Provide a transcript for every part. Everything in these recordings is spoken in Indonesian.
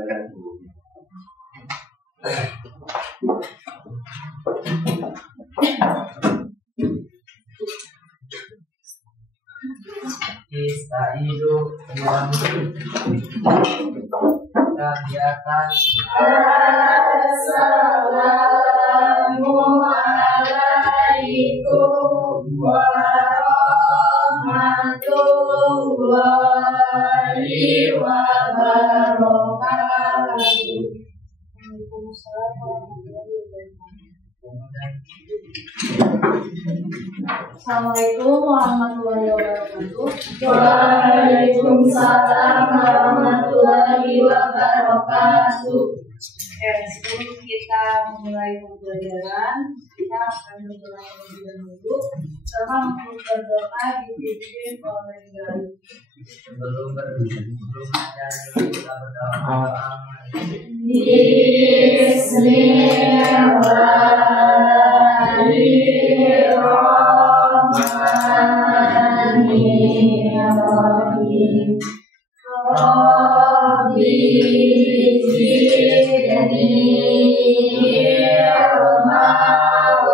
Kita hidup dalam kegiatan. Assalamualaikum warahmatullahi wabarakatuh. Assalamualaikum warahmatullahi wabarakatuh. Waalaikumsalam warahmatullahi wabarakatuh. Sebelum kita memulai pembelajaran, kita akan berdoa terlebih dahulu serta berdoa dipimpin oleh Gari. Sebelum ada kita berdoa. Bismillahirrahmanirrahim. Rabbi zidni ilma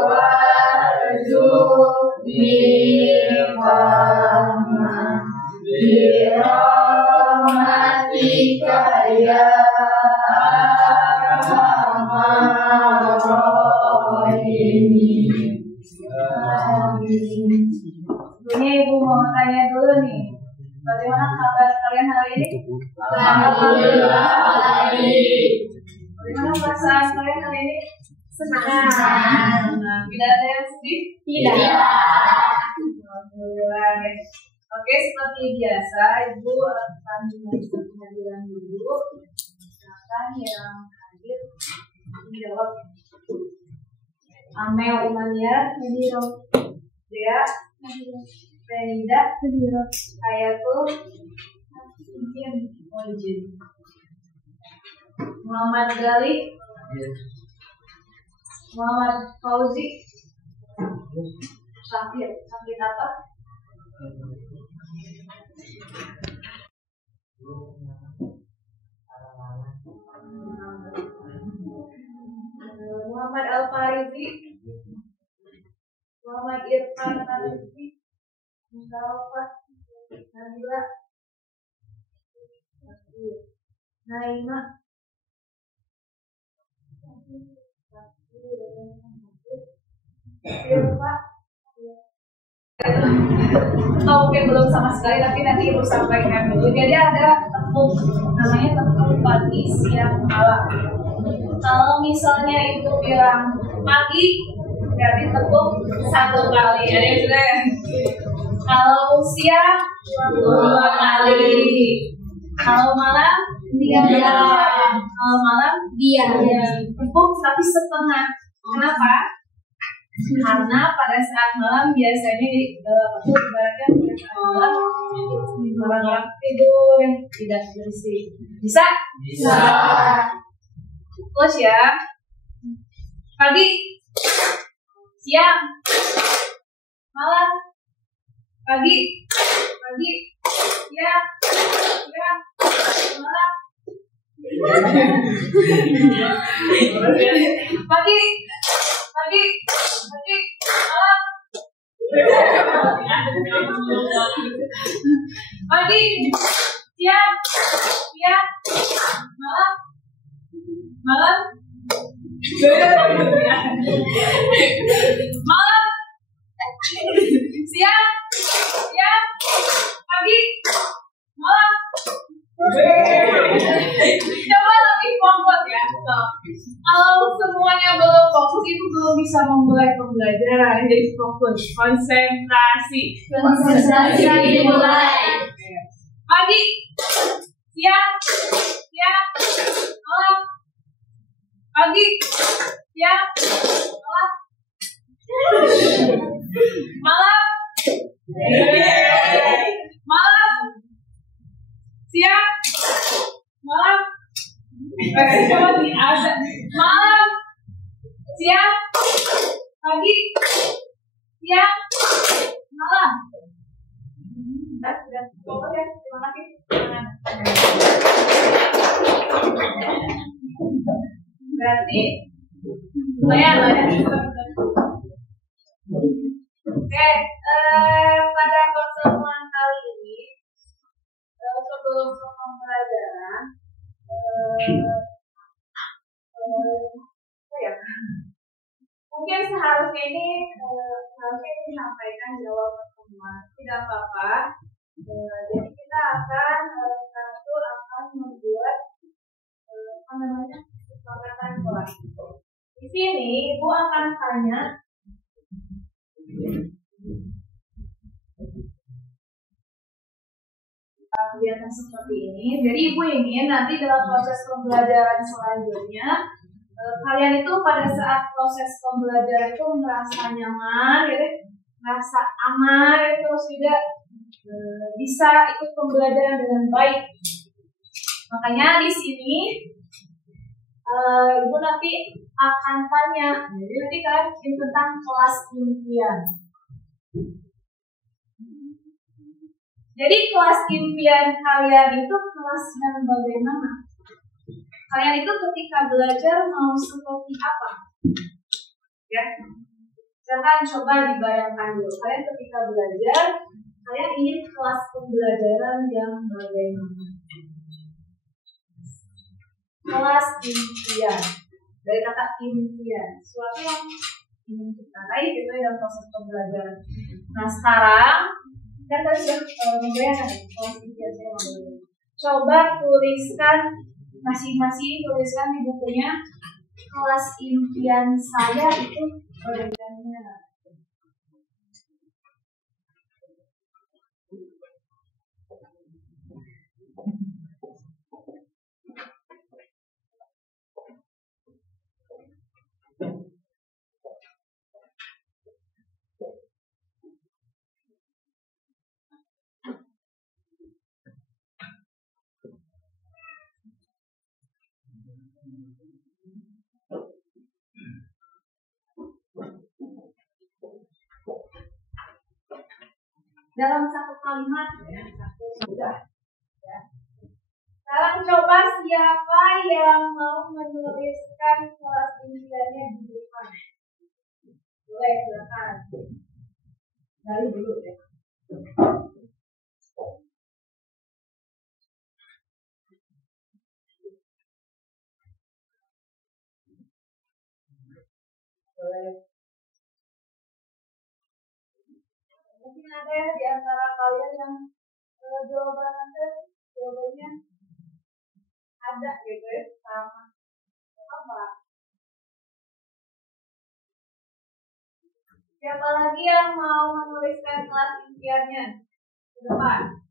warzuqni fahma birahmatika ya arhamar rahimin. Ini Ibu mau tanya dulu nih, bagaimana kabar kalian hari ini? Alhamdulillah baik. Bagaimana perasaan kalian hari ini? Senang. Tidak ada yang sedih? Tidak. Alhamdulillah. Oke, seperti biasa Ibu akan memulai pembelajaran dulu. Silakan yang hadir menjawab. Amel Imania, Dea, Renida, Ayatul, Ojin, Muhammad Gali, Muhammad Fauzi, Syafir apa? Muhammad Al-Farizi, Muhammad Irfan Al-Farizi, Mustafa, Nabila, Naima, Silva, atau mungkin belum sama sekali, tapi nanti Ibu sampaikan dulu. Jadi ada tepung, namanya tepung pagi, siang, malam. Kalau misalnya Ibu bilang pagi, berarti tepung satu kali. Ada yang sudah ya? Kalau siang, dua kali. Kalau malam, tiga kali. Kalau malam, tepung tapi setengah. Kenapa? Karena pada saat malam biasanya ibaratnya orang-orang tidur yang tidak bersih. Bisa? Bisa. Terus ya, pagi, siang, malam, pagi, siang, malam, pagi, malam, pagi, siang, malam, malam, siang, pagi, malam. Coba lebih fokus ya. Kalau semuanya belum fokus, itu belum bisa memulai pembelajaran. Jadi fokus, konsentrasi dimulai. Pagi, siang, malam. Pagi, siang, malam. Malam, siang, malam. Coba ada malam, siang, pagi, siang, malam. Sudah. Oke, terima kasih. Berarti lumayan lah ya. Oke, pada pertemuan kali ini sebelum ke pembelajaran apa ya? Mungkin seharusnya ini disampaikan di awal pertemuan. Tidak apa-apa. Jadi kita akan membuat kesepakatan kelas. Di sini Ibu akan tanya kegiatan seperti ini. Jadi Ibu ingin nanti dalam proses pembelajaran selanjutnya kalian itu pada saat proses pembelajaran itu merasa nyaman, gitu, merasa aman, gitu, terus juga bisa ikut pembelajaran dengan baik. Makanya di sini Ibu nanti akan tanya, jadi nanti kalian tentang kelas impian. Jadi kelas impian kalian itu kelas yang bagaimana? Kalian itu ketika belajar mau seperti apa? Ya, jangan coba dibayangkan dulu. Kalian ketika belajar, kalian ingin kelas pembelajaran yang bagaimana? Kelas impian, dari kata impian, sesuatu yang ingin kita raih gitu ya dalam proses pembelajaran. Nah sekarang kan tadi sudah membayangkan kelas impian saya bagaimana. Coba tuliskan masing-masing, tuliskan di bukunya kelas impian saya itu bagaimana. Dalam satu kalimat ya, satu sudah. Ya. Sekarang coba siapa yang mau menuliskan kelas impiannya di depan? Boleh, silakan. Dari dulu ya. Boleh. Mungkin ada di antara kalian yang jawabannya ada gitu ya, sama apa? Siapa lagi yang mau menuliskan kelas impiannya ke depan?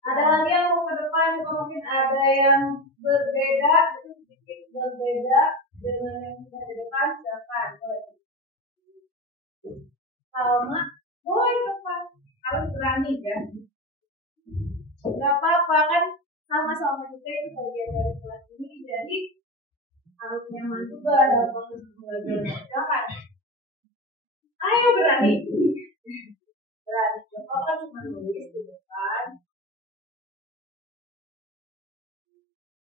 Ada lagi yang mau ke depan, mungkin ada yang berbeda, itu sedikit berbeda dengan yang sudah di depan, silakan. Salma, boleh depan, harus berani ya. Gak apa-apa kan, sama-sama kita itu bagian dari kelas ini, jadi harus nyaman juga dalam proses pembelajaran. Silakan. Ayo berani. Berani, coba kan cuma nulis di depan.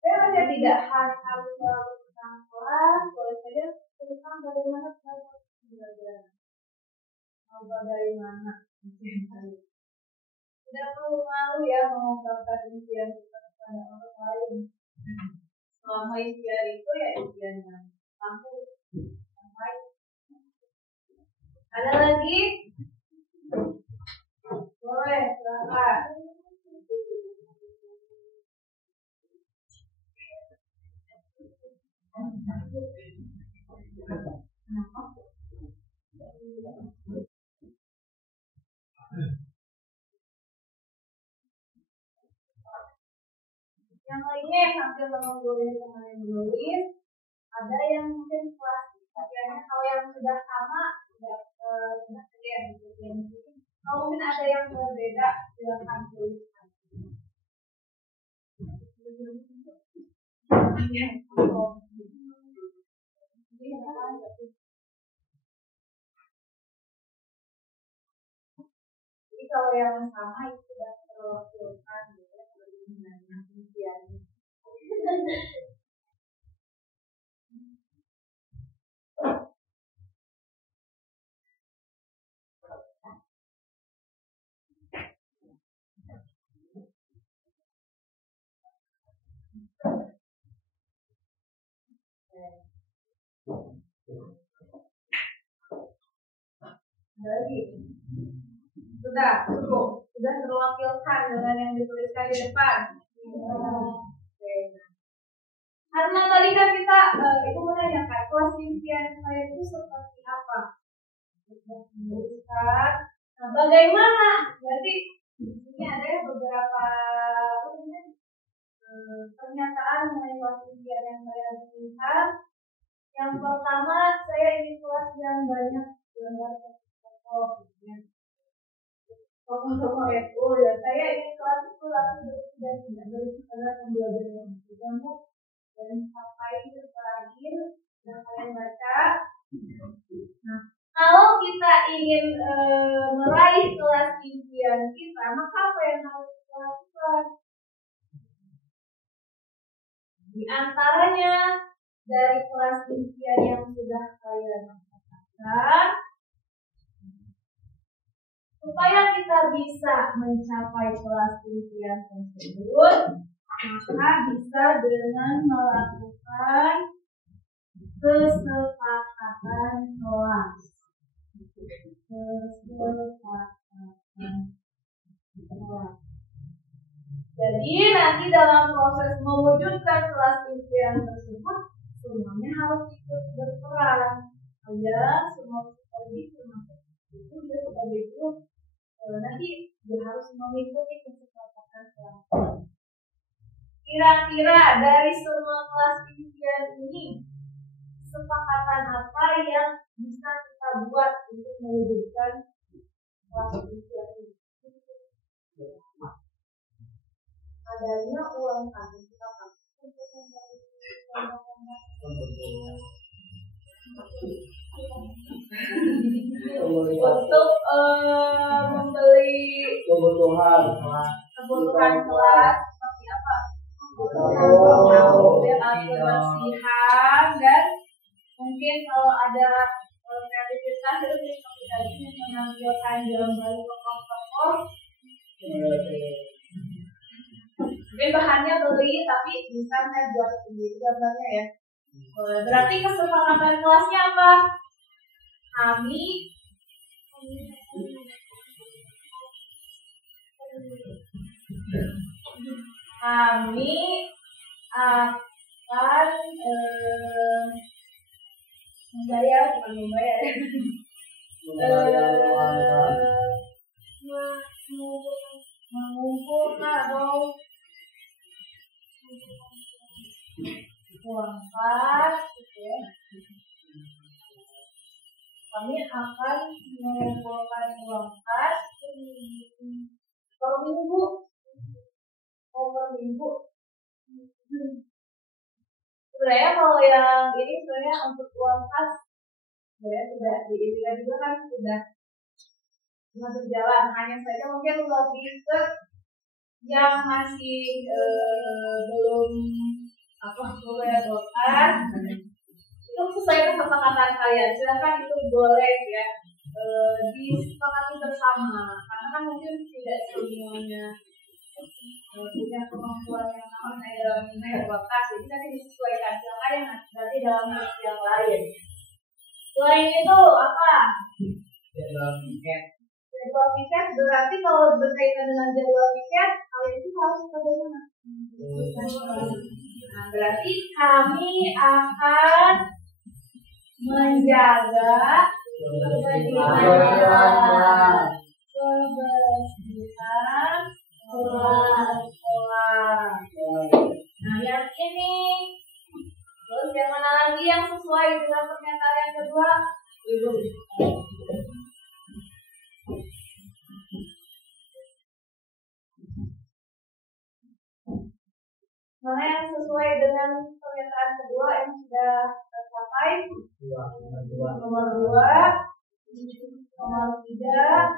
Saya tidak harus selalu tentang kelas, boleh saja tentang bagaimana proses pembelajaran. Mau bagaimana? Tidak perlu malu ya mengungkapkan impian kita kepada orang lain. Selama impian itu ya impian yang mampu sampai. Ada lagi? Boleh, silakan. Yang lainnya sambil menunggu teman yang menulis, ada yang mungkin kelas tapi kalau yang sudah sama sudah kalian gitu. Kalau mungkin ada yang berbeda silakan tuliskan. yang sama itu sudah terwakilkan dengan impian. Lagi sudah cukup, sudah terwakilkan dengan yang dituliskan di depan. Oke. Karena tadi kan kita ibu menanyakan kelas impian saya itu seperti apa, menuliskan. Nah, bagaimana? Berarti ini ada beberapa pernyataan mengenai kelas impian yang saya inginkan. Yang pertama, saya ingin kelas yang banyak gambar tokoh-tokoh FU ya. Saya ingin kelas itu langsung bersih dan tidak berisikolah pembelajaran yang bergabung dan sampai terakhir yang kalian baca. Nah, kalau kita ingin meraih kelas impian kita, maka apa yang harus kita lakukan? Di antaranya dari kelas impian yang sudah kalian katakan, supaya kita bisa mencapai kelas impian tersebut, maka bisa dengan melakukan kesepakatan kelas. Jadi nanti dalam proses mewujudkan kelas impian tersebut, semuanya harus ikut berperan. Ya, semua psikologi termasuk itu dia sebagai grup nanti dia harus mengikuti kesepakatan kelas. Kira-kira dari semua kelas impian ini, kesepakatan apa yang bisa kita buat untuk mewujudkan kelas impian ini? Adanya uang kas kita pakai untuk membeli kebutuhan kelas seperti apa? Kebersihan dan mungkin kalau ada kreativitas itu seperti tadi menampilkan gambar tokoh-tokoh. Mungkin bahannya beli tapi bisa kan buat sendiri gambarnya ya. Berarti kesepakatan kelasnya apa? Kami akan membayar mengumpulkan atau uang kas, ya. Kami akan mengumpulkan uang kas per minggu. Sebenarnya kalau yang ini sebenarnya untuk uang kas, sebenarnya sudah diizinkan juga kan sudah berjalan. Hanya saja mungkin lebih ke yang masih belum membayar uang kas. Itu sesuai kesepakatan kalian, silakan itu boleh ya disepakati bersama, karena kan mungkin tidak semuanya punya kemampuan yang sama dalam membayar uang kas, jadi nanti disesuaikan, silakan yang nanti dalam list yang lain. Selain itu apa? Jadwal tiket. Jadwal tiket berarti kalau berkaitan dengan jadwal tiket kalian itu harus bagaimana? Nah, berarti kami akan menjaga kebersihan kelas. Nah, yang ini. Terus yang mana lagi yang sesuai dengan pernyataan yang kedua? Mana yang sesuai dengan pernyataan kedua yang sudah tercapai? Nomor 2, nomor 3,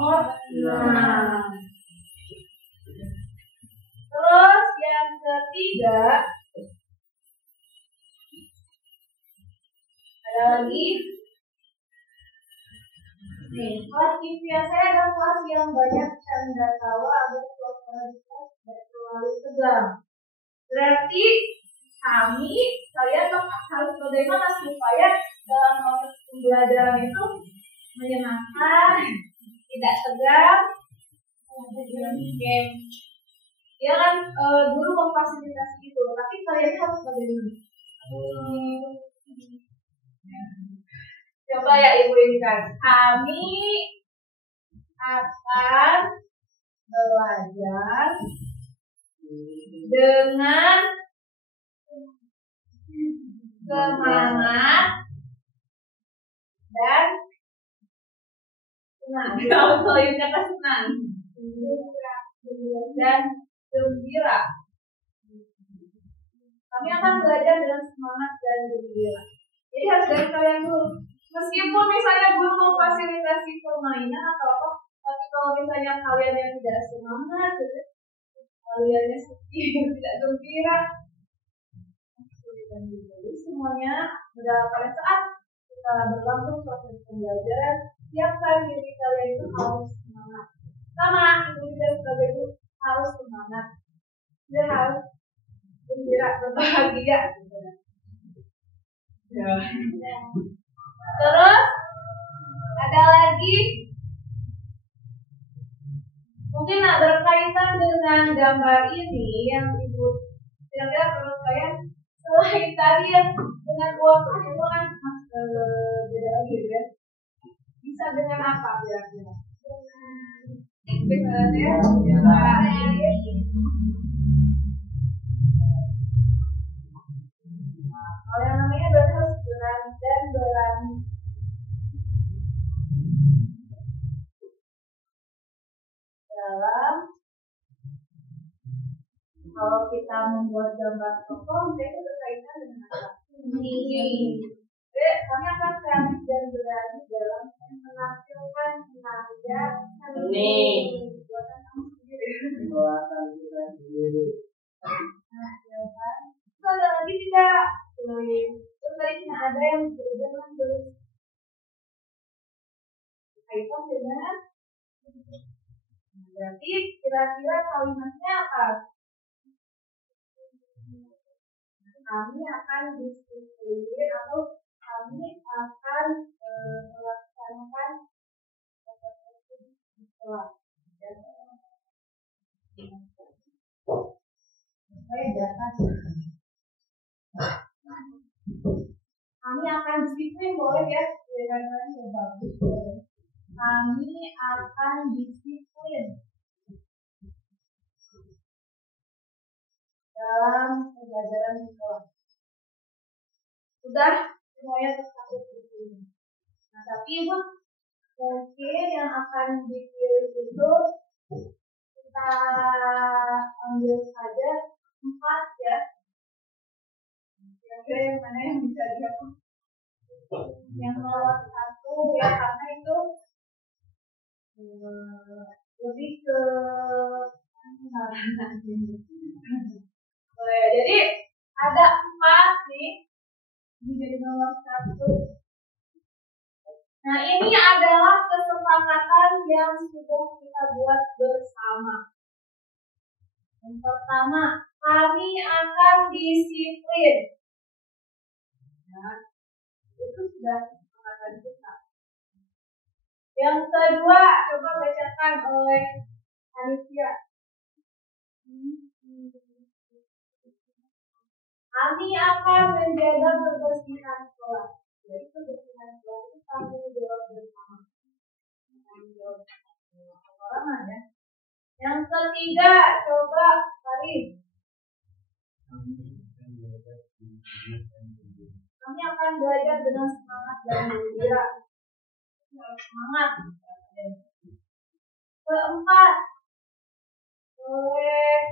nomor 6. Terus yang ketiga ada lagi. Nih, kelas kimia saya adalah kelas yang banyak canda tawa agar suasana di kelas tidak terlalu tegang. Berarti saya harus bagaimana supaya dalam proses pembelajaran itu menyenangkan, tidak tegang, dengan game. Ya kan guru memfasilitasi itu, tapi kalian harus bagaimana? Coba ya ibu ingat, kami akan belajar dengan semangat dan senang. Kalau selanjutnya kan senang dan gembira. Kami akan belajar dengan semangat dan gembira. Jadi harus dari kalian dulu. Meskipun misalnya guru memfasilitasi permainan atau apa, tapi kalau misalnya kalian yang tidak semangat, kaliannya sedih, tidak gembira, jadi semuanya pada saat kita berlangsung proses pembelajaran, siapkan diri kalian itu harus semangat. Sama ibu juga sebagai guru harus semangat, dia harus gembira, berbahagia. Ya. Terus ada lagi mungkin berkaitan dengan gambar ini yang ibu kira-kira menurut saya selain tadi yang dengan uang itu kan beda lagi ya. Bisa dengan apa kira-kira? Misalnya kalau yang namanya berarti harus berani dan berani. Dalam kalau kita membuat gambar tokoh, itu berkaitan dengan apa? Ini. Kami akan kreatif dan berani dalam menampilkan tenaga seni. Buatan kamu sendiri. Buatan kita sendiri. Nah, ya kan? Terus ada lagi tidak? Terus tadi ada yang berjalan terus berkaitan dengan. Berarti kira-kira kalimatnya apa? Kami akan disiplin atau kami akan melaksanakan sekolah. Kami akan disiplin, boleh ya? Kira-kira bagus. Kami akan disiplin dalam pembelajaran sekolah. Sudah semuanya tercakup di sini. Nah, tapi ibu mungkin yang akan dipilih itu kita ambil saja 4 ya. Kira-kira yang mana yang bisa dihapus? Yang nomor 1 ya, karena itu lebih ke jadi ada 4 nih menjadi nomor 1. Nah, ini adalah kesepakatan yang sudah kita buat bersama. Yang pertama, kami akan disiplin. Nah, itu sudah kesepakatan kita. Yang kedua, coba bacakan oleh Alicia. Kami akan menjaga kebersihan sekolah. Jadi kebersihan sekolah itu tanggung jawab bersama. Tanggung jawab orang ya. Yang ketiga, coba Farid. Kami akan belajar dengan semangat dan gembira. Semangat. Keempat, oleh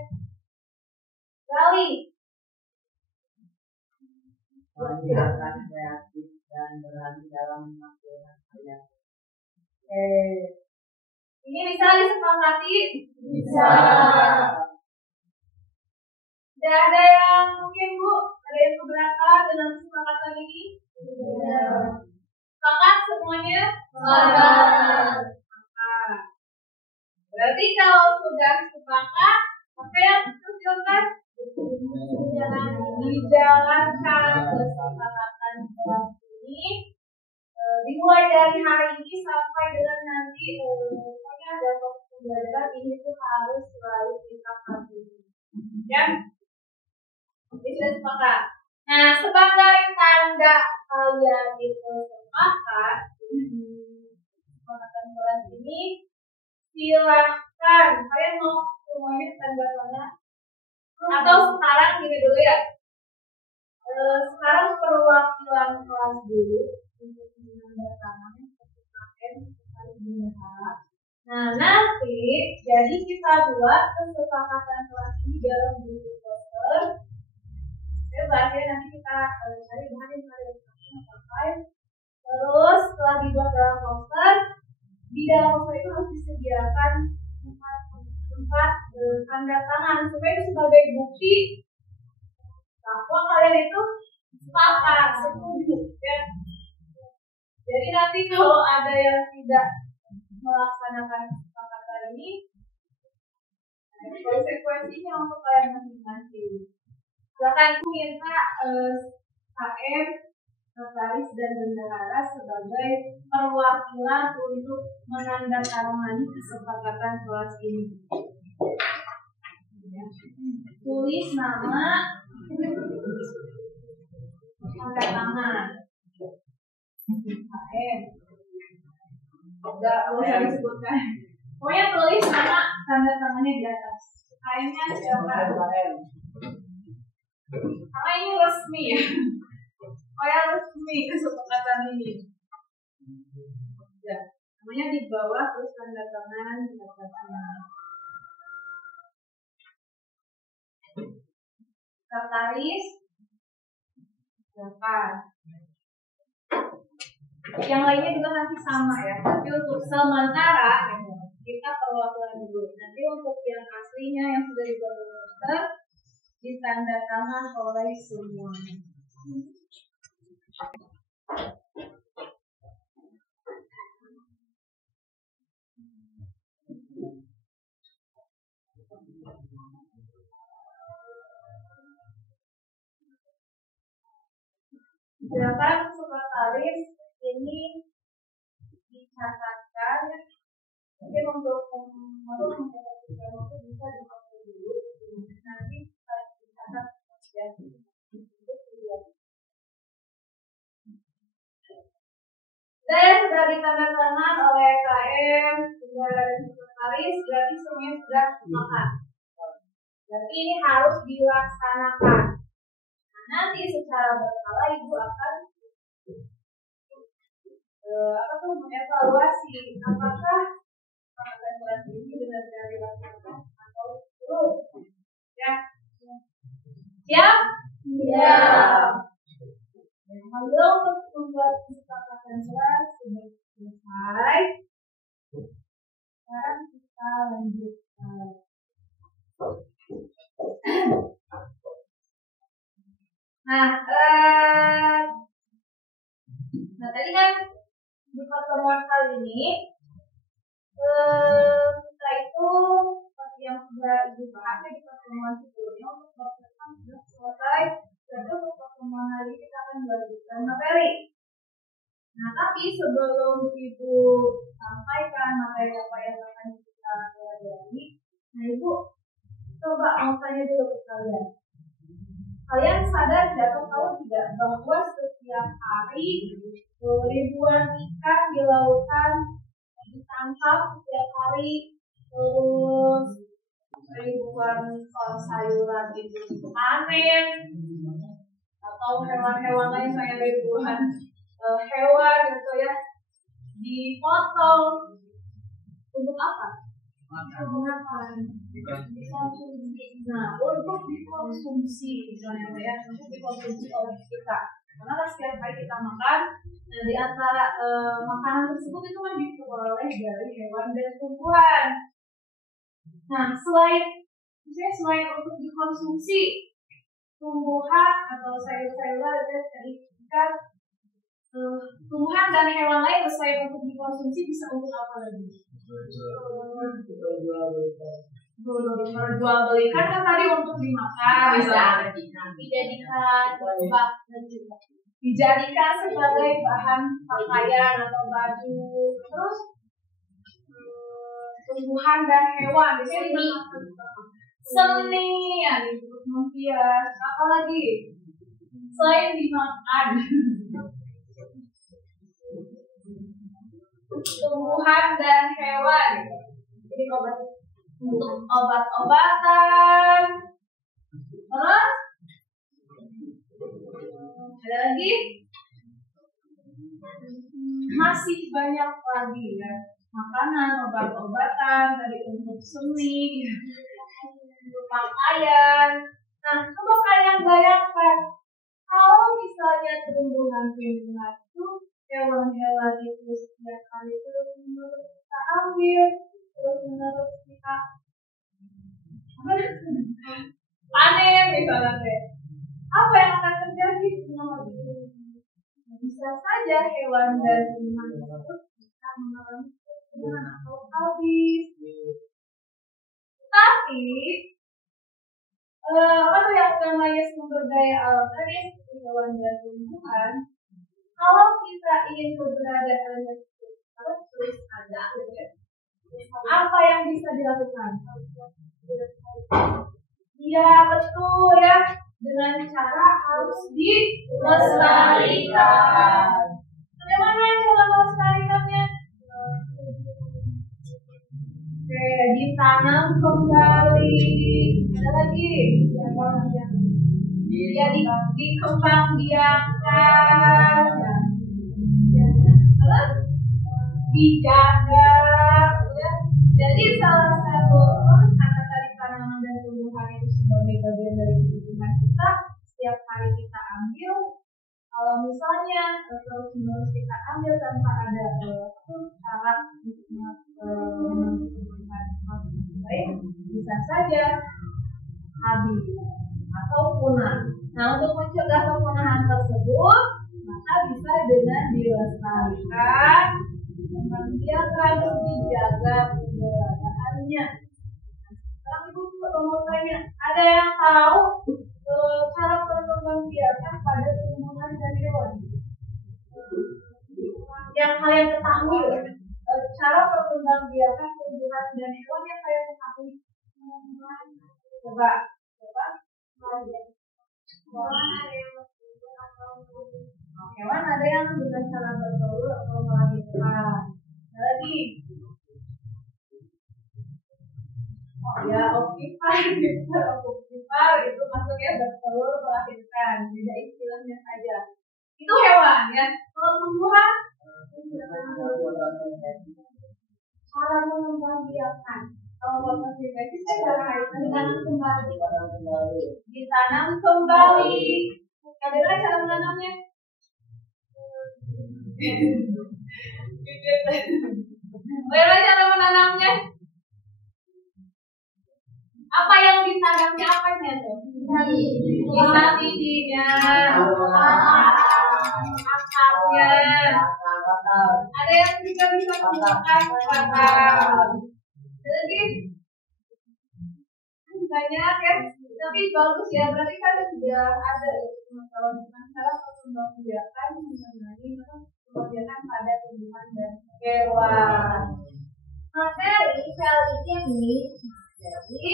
Gali. Kami akan kreatif dan berani dalam melakukan karya. Ini bisa disepakati? Bisa. Tidak ada yang mungkin Bu, ada yang keberatan dengan kesepakatan ini? Tidak. Sepakat semuanya? Sepakat. Berarti kalau sudah sepakat, apa yang harus dilakukan? Dijalankan kesepakatan kelas ini dimulai dari hari ini sampai dengan nanti pokoknya ada pembelajaran ini tuh harus selalu kita patuhi. Ya, ini sudah sepakat. Nah, sebagai tanda kalian itu sepakat kesepakatan kelas ini, silahkan kalian mau semuanya tanda tangan atau sekarang gini dulu ya. Sekarang perwakilan kelas dulu untuk menandatangani kesepakatan sekali bendera. Nah, nanti jadi kita buat kesepakatan kelas ini dalam bentuk poster. Ya, bahasanya nanti kita cari bahan yang ada di pakai. Terus setelah dibuat dalam poster, di dalam poster itu harus disediakan tempat tanda tangan supaya itu sebagai bukti bahwa kalian itu sepakat, setuju, ya. Jadi nanti kalau ada yang tidak melaksanakan kesepakatan ini, ada konsekuensinya untuk kalian masing-masing. Silakan minta KM, notaris dan bendahara sebagai perwakilan untuk menandatangani kesepakatan kelas ini. Tulis nama, tanda tangan. KM. Enggak usah disebutkan. Pokoknya tulis nama, tanda tangannya di atas. KM-nya siapa? Karena ini resmi ya. Pokoknya resmi kesepakatan ini. Ya, namanya di bawah terus tanda tangan di atasnya. Notaris silakan. Yang lainnya juga nanti sama ya. Tapi untuk sementara kita perwakilan dulu. Nanti untuk yang aslinya yang sudah dibuat poster ditanda tangan oleh semuanya. Silakan sekretaris ini dicatatkan. Mungkin untuk mencatatkan waktu bisa dipakai dulu. Nanti harus dicatat ya. Dan sudah ditandatangan oleh KM, bendahara dan sekretaris, berarti semuanya sudah sepakat. Berarti ini harus dilaksanakan. Nanti secara berkala Ibu akan mengevaluasi apakah kesepakatan kelas ini benar-benar dilaksanakan atau belum. Ya, siap? Siap. Alhamdulillah untuk membuat kesepakatan kelas sudah selesai. Sekarang kita lanjutkan. Nah tadi kan di pertemuan kali ini kita itu seperti yang sudah dibahas di pertemuan sebelumnya untuk pertemuan sudah selesai. Jadi untuk pertemuan hari ini kita akan melanjutkan materi. Nah tapi sebelum Ibu sampaikan materi apa yang akan kita pelajari, nah Ibu coba mau tanya dulu ke kalian. Kalian sadar atau tahu tidak bahwa setiap hari ribuan ikan di lautan ditangkap setiap hari, terus ribuan ton sayuran itu panen, atau hewan-hewan lain kayak ribuan hewan gitu ya dipotong untuk apa? Menggunakan dikonsumsi. Nah, untuk dikonsumsi misalnya ya, untuk dikonsumsi oleh kita. Karena setiap hari kita makan, nah di antara makanan tersebut itu kan diperoleh dari hewan dan tumbuhan. Nah, selain untuk dikonsumsi tumbuhan atau sayur-sayuran dari ikan, tumbuhan dan hewan lain selain untuk dikonsumsi bisa untuk apa lagi? Perjualbelikan kan tadi untuk dimakan, dijadikan sebagai bahan pakaian atau baju, terus tumbuhan dan hewan biasanya seni ya untuk menghias, apalagi selain dimakan. Tumbuhan dan hewan jadi untuk obat-obatan, terus ada lagi masih banyak lagi ya, makanan, obat-obatan, tadi untuk seni, untuk pakaian. Nah, coba kalian bayangkan kalau misalnya tumbuhan itu hewan-hewan itu setiap hari terus-menerus kita ambil, terus-menerus kita panen misalnya deh, apa yang akan terjadi? Bisa saja hewan dan tumbuhan tersebut bisa mengalami kerugian atau habis. Tapi apa tuh yang namanya sumber daya alam tadi seperti hewan dan tumbuhan, kalau kita ingin keberadaannya terus ada, apa yang bisa dilakukan? Iya betul ya, dengan cara harus dilestarikan. Bagaimana cara melestarikannya? Oke, ditanam kembali. Ada lagi? Ya, dikembang biakan. Terus dijaga. Ya. Jadi salah satu karena tadi tanaman dan tumbuhan itu sebagai bagian dari kehidupan kita, setiap hari kita ambil. Kalau misalnya terus-menerus kita ambil tanpa ada cara baik, bisa saja habis atau punah. Nah, untuk mencegah kepunahan tersebut, maka bisa dengan dilestarikan, membiarkan, dijaga keberadaannya. Sekarang ibu mau tanya, ada yang tahu cara perkembangbiakan pada tumbuhan dan hewan? Yang kalian ketahui, cara perkembangbiakan tumbuhan dan hewan yang kalian ketahui? Coba. Hewan ada yang dengan cara bertelur atau melahirkan. Ada lagi. Ya, opipar itu maksudnya bertelur melahirkan, beda istilahnya saja. Itu hewan ya. Kalau tumbuhan, cara mengembangbiakan. Kalau konservasi saya ditanam kembali. Ditanam kembali. Bagaimana cara menanamnya? Bagaimana cara menanamnya? Apa yang ditanamnya apanya tuh? Bisa bijinya, akarnya. Ada yang juga bisa menggunakan batang. Jadi banyak ya, tapi bagus ya. Berarti kan sudah ada kalau dengan cara perkembangbiakan mengenai perkembangbiakan pada tumbuhan dan hewan. Materi kali ini, jadi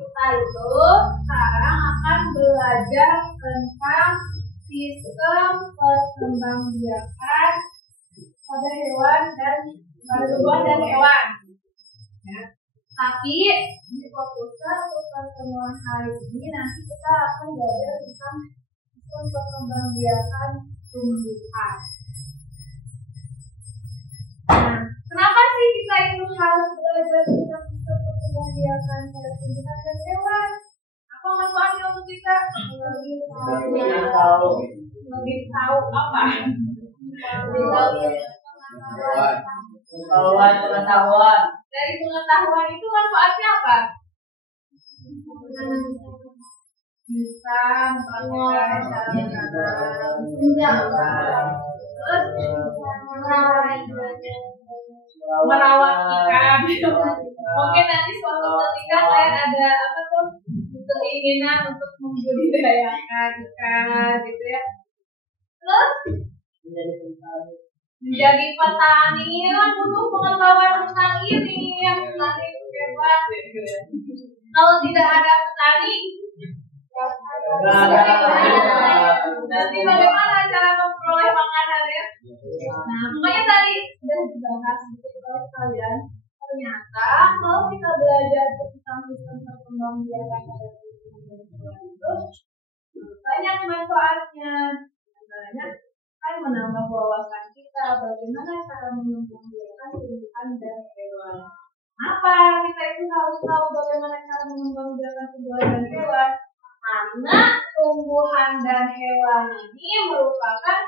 kita itu sekarang akan belajar tentang sistem perkembangbiakan pada hewan dan pada tumbuhan dan hewan. Ya. Tapi difokuskan untuk pertemuan hari ini, nanti kita akan belajar tentang sistem perkembangbiakan tumbuhan. Nah, kenapa sih kita itu harus belajar tentang sistem perkembangbiakan pada tumbuhan dan hewan? Apa manfaatnya untuk kita? Lebih tahu apa? Pengetahuan. Dari pengetahuan itu manfaatnya apa? Bisa mempraktikkan cara merawat ikan. Mungkin nanti suatu ketika kalian ada apa tuh keinginan untuk membudidayakan ikan gitu ya. Terus menjadi petani lah butuh pengetahuan tentang ini ya, petani hebat. Kalau tidak ada petani, nanti bagaimana cara memperoleh makanan ya? Nah, makanya tadi sudah dibahas oleh kalian. Ternyata kalau kita belajar tentang sistem perkembangbiakan pada itu banyak manfaatnya. Misalnya kan menambah wawasan kita bagaimana cara mengembangbiakan tumbuhan dan hewan. Apa kita itu harus tahu bagaimana cara mengembangbiakan tumbuhan dan hewan? Karena tumbuhan dan hewan ini merupakan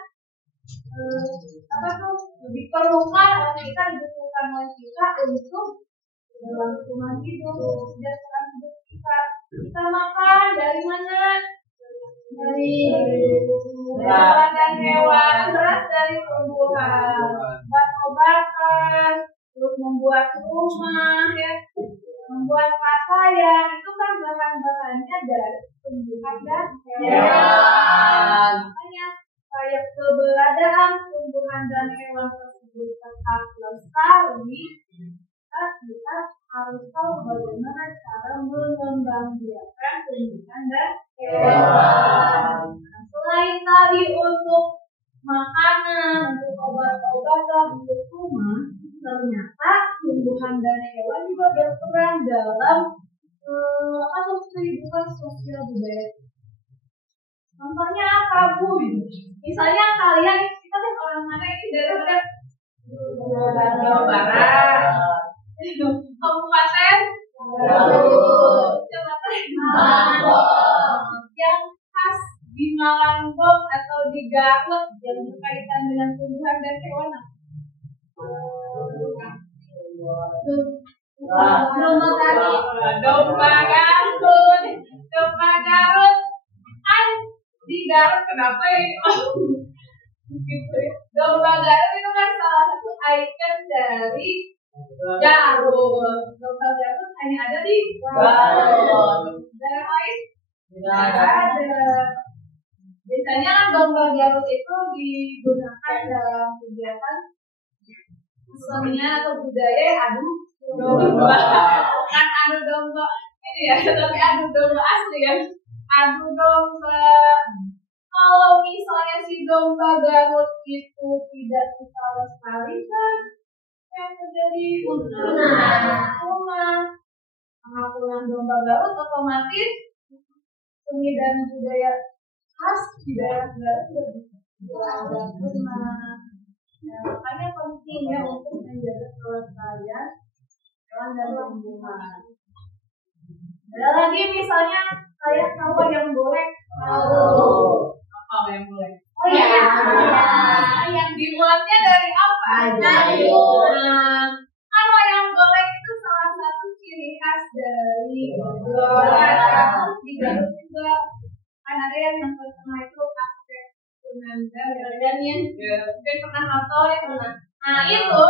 diperlukan oleh kita, dibutuhkan oleh kita untuk kelangsungan hidup, kesejahteraan hidup kita. Kita makan dari mana? Dari tumbuhan dan hewan, beras dari tumbuhan, obat-obatan, terus membuat rumah, ya, membuat pakaian, itu kan bahan-bahannya dari tumbuhan dan hewan. Makanya kayak keberadaan tumbuhan dan hewan tersebut tetap lestari, kita harus tahu bagaimana cara mengembangbiakan tumbuhan dan hewan. Selain tadi untuk makanan, untuk obat-obatan, untuk rumah, ternyata tumbuhan dan hewan juga berperan dalam kehidupan sosial budaya. Contohnya apa, Bu? Misalnya kalian, kita kan orang mana ini daerah Jawa Barat, Kabupaten yang khas di Malangbong atau di Garut yang berkaitan dengan tumbuhan dan hewan. Domba Garut kan di Garut, kenapa ini? Domba Garut itu kan salah satu ikon dari Garut. Domba Garut hanya ada di Garut. Daerah lain tidak ada. Biasanya kan domba Garut itu digunakan dalam kegiatan kesenian atau budaya adu domba. Bukan adu domba ini ya, tapi adu domba asli kan. Adu domba. Kalau misalnya si domba Garut itu tidak kita lestarikan, yang terjadi punah. Pengakuan domba Garut otomatis seni dan budaya khas di daerah Garut sudah punah. Nah, makanya pentingnya untuk menjaga kelestarian hewan dan tumbuhan. Ada lagi misalnya saya tahu yang golek. Apa yang golek? Oh ya, yang dibuatnya dari apa? Sayur. Kan wayang golek itu salah satu ciri khas dari Garut. Di Garut juga kan ada yang terkenal itu aspek Sunanda dan yang mungkin pernah nonton ya pernah. Nah itu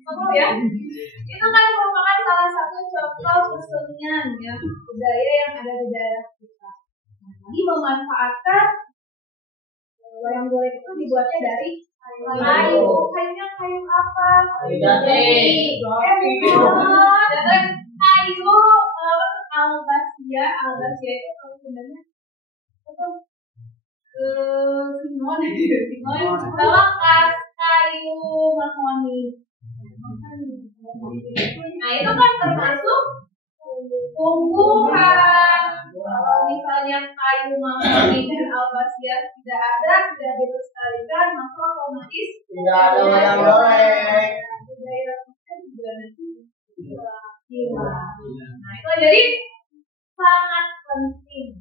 seru ya. Itu kan merupakan salah satu contoh kesenian ya budaya yang ada di daerah kita. Ini memanfaatkan wayang golek itu dibuatnya dari kayu. Kayunya kayu apa? Kayu jati. Dan kayu albasia. Albasia itu kalau sebenarnya itu sinon sama kayu mahoni. Nah itu kan termasuk tumbuhan. Kalau misalnya kayu mahoni dan albasia tidak ada, tidak dilestarikan, maka otomatis tidak ada wayang golek. Budaya kita juga nanti hilang. Nah itu jadi sangat penting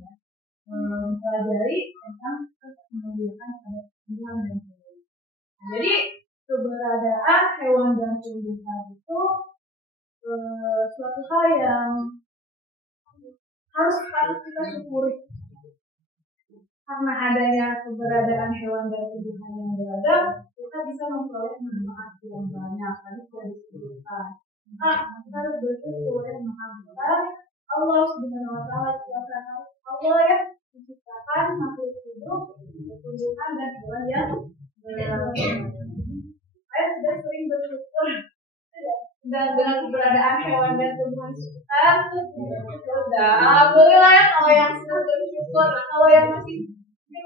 keberadaan hewan dan tumbuhan itu suatu hal yang harus kita syukuri. Karena adanya keberadaan hewan dan tumbuhan yang beragam, kita bisa memperoleh manfaat yang banyak. Tadi sudah disebutkan. Kita harus bersyukur dan mengamalkan Allah Subhanahu Wa Taala, Allah yang menciptakan makhluk hidup, tumbuhan dan hewan yang beragam. Saya sudah sering bersyukur dan dengan keberadaan hewan dan tumbuhan sekitar. Sudah, alhamdulillah ya kalau yang sudah bersyukur. Kalau yang masih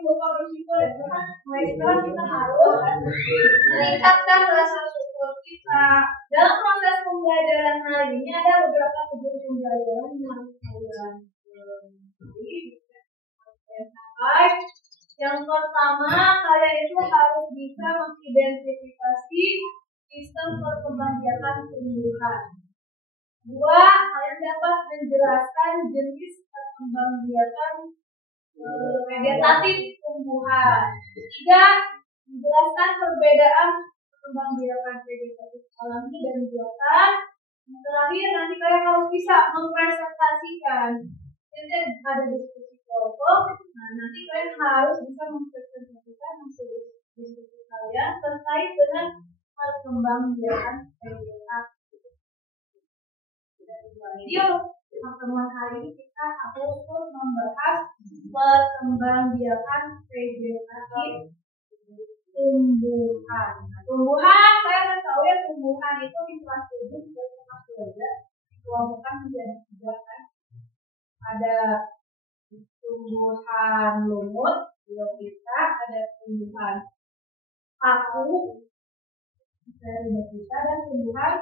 lupa bersyukur ya Tuhan, mulai sekarang kita harus meningkatkan rasa syukur kita. Dalam proses pembelajaran hari ini ada beberapa tujuan pembelajaran yang harus kalian sampai. Yang pertama, kalian itu harus bisa mengidentifikasi sistem perkembangbiakan tumbuhan. Dua, kalian dapat menjelaskan jenis perkembangbiakan vegetatif tumbuhan. Tiga, menjelaskan perbedaan perkembangbiakan vegetatif alami dan buatan. Yang terakhir, nanti kalian harus bisa mempresentasikan. Jadi ada diskusi kelompok. Nah, nanti kalian harus bisa mempresentasikan hasil diskusi kalian terkait dengan perkembangbiakan vegetatif. Video pertemuan hari ini kita harus membahas perkembangbiakan vegetatif tumbuhan. Tumbuhan, saya tahu ya, tumbuhan itu di kelas 7 dan kelas 12 dikelompokkan menjadi 3 kan. Ada tumbuhan lumut, kita ada tumbuhan paku dari kita dan tumbuhan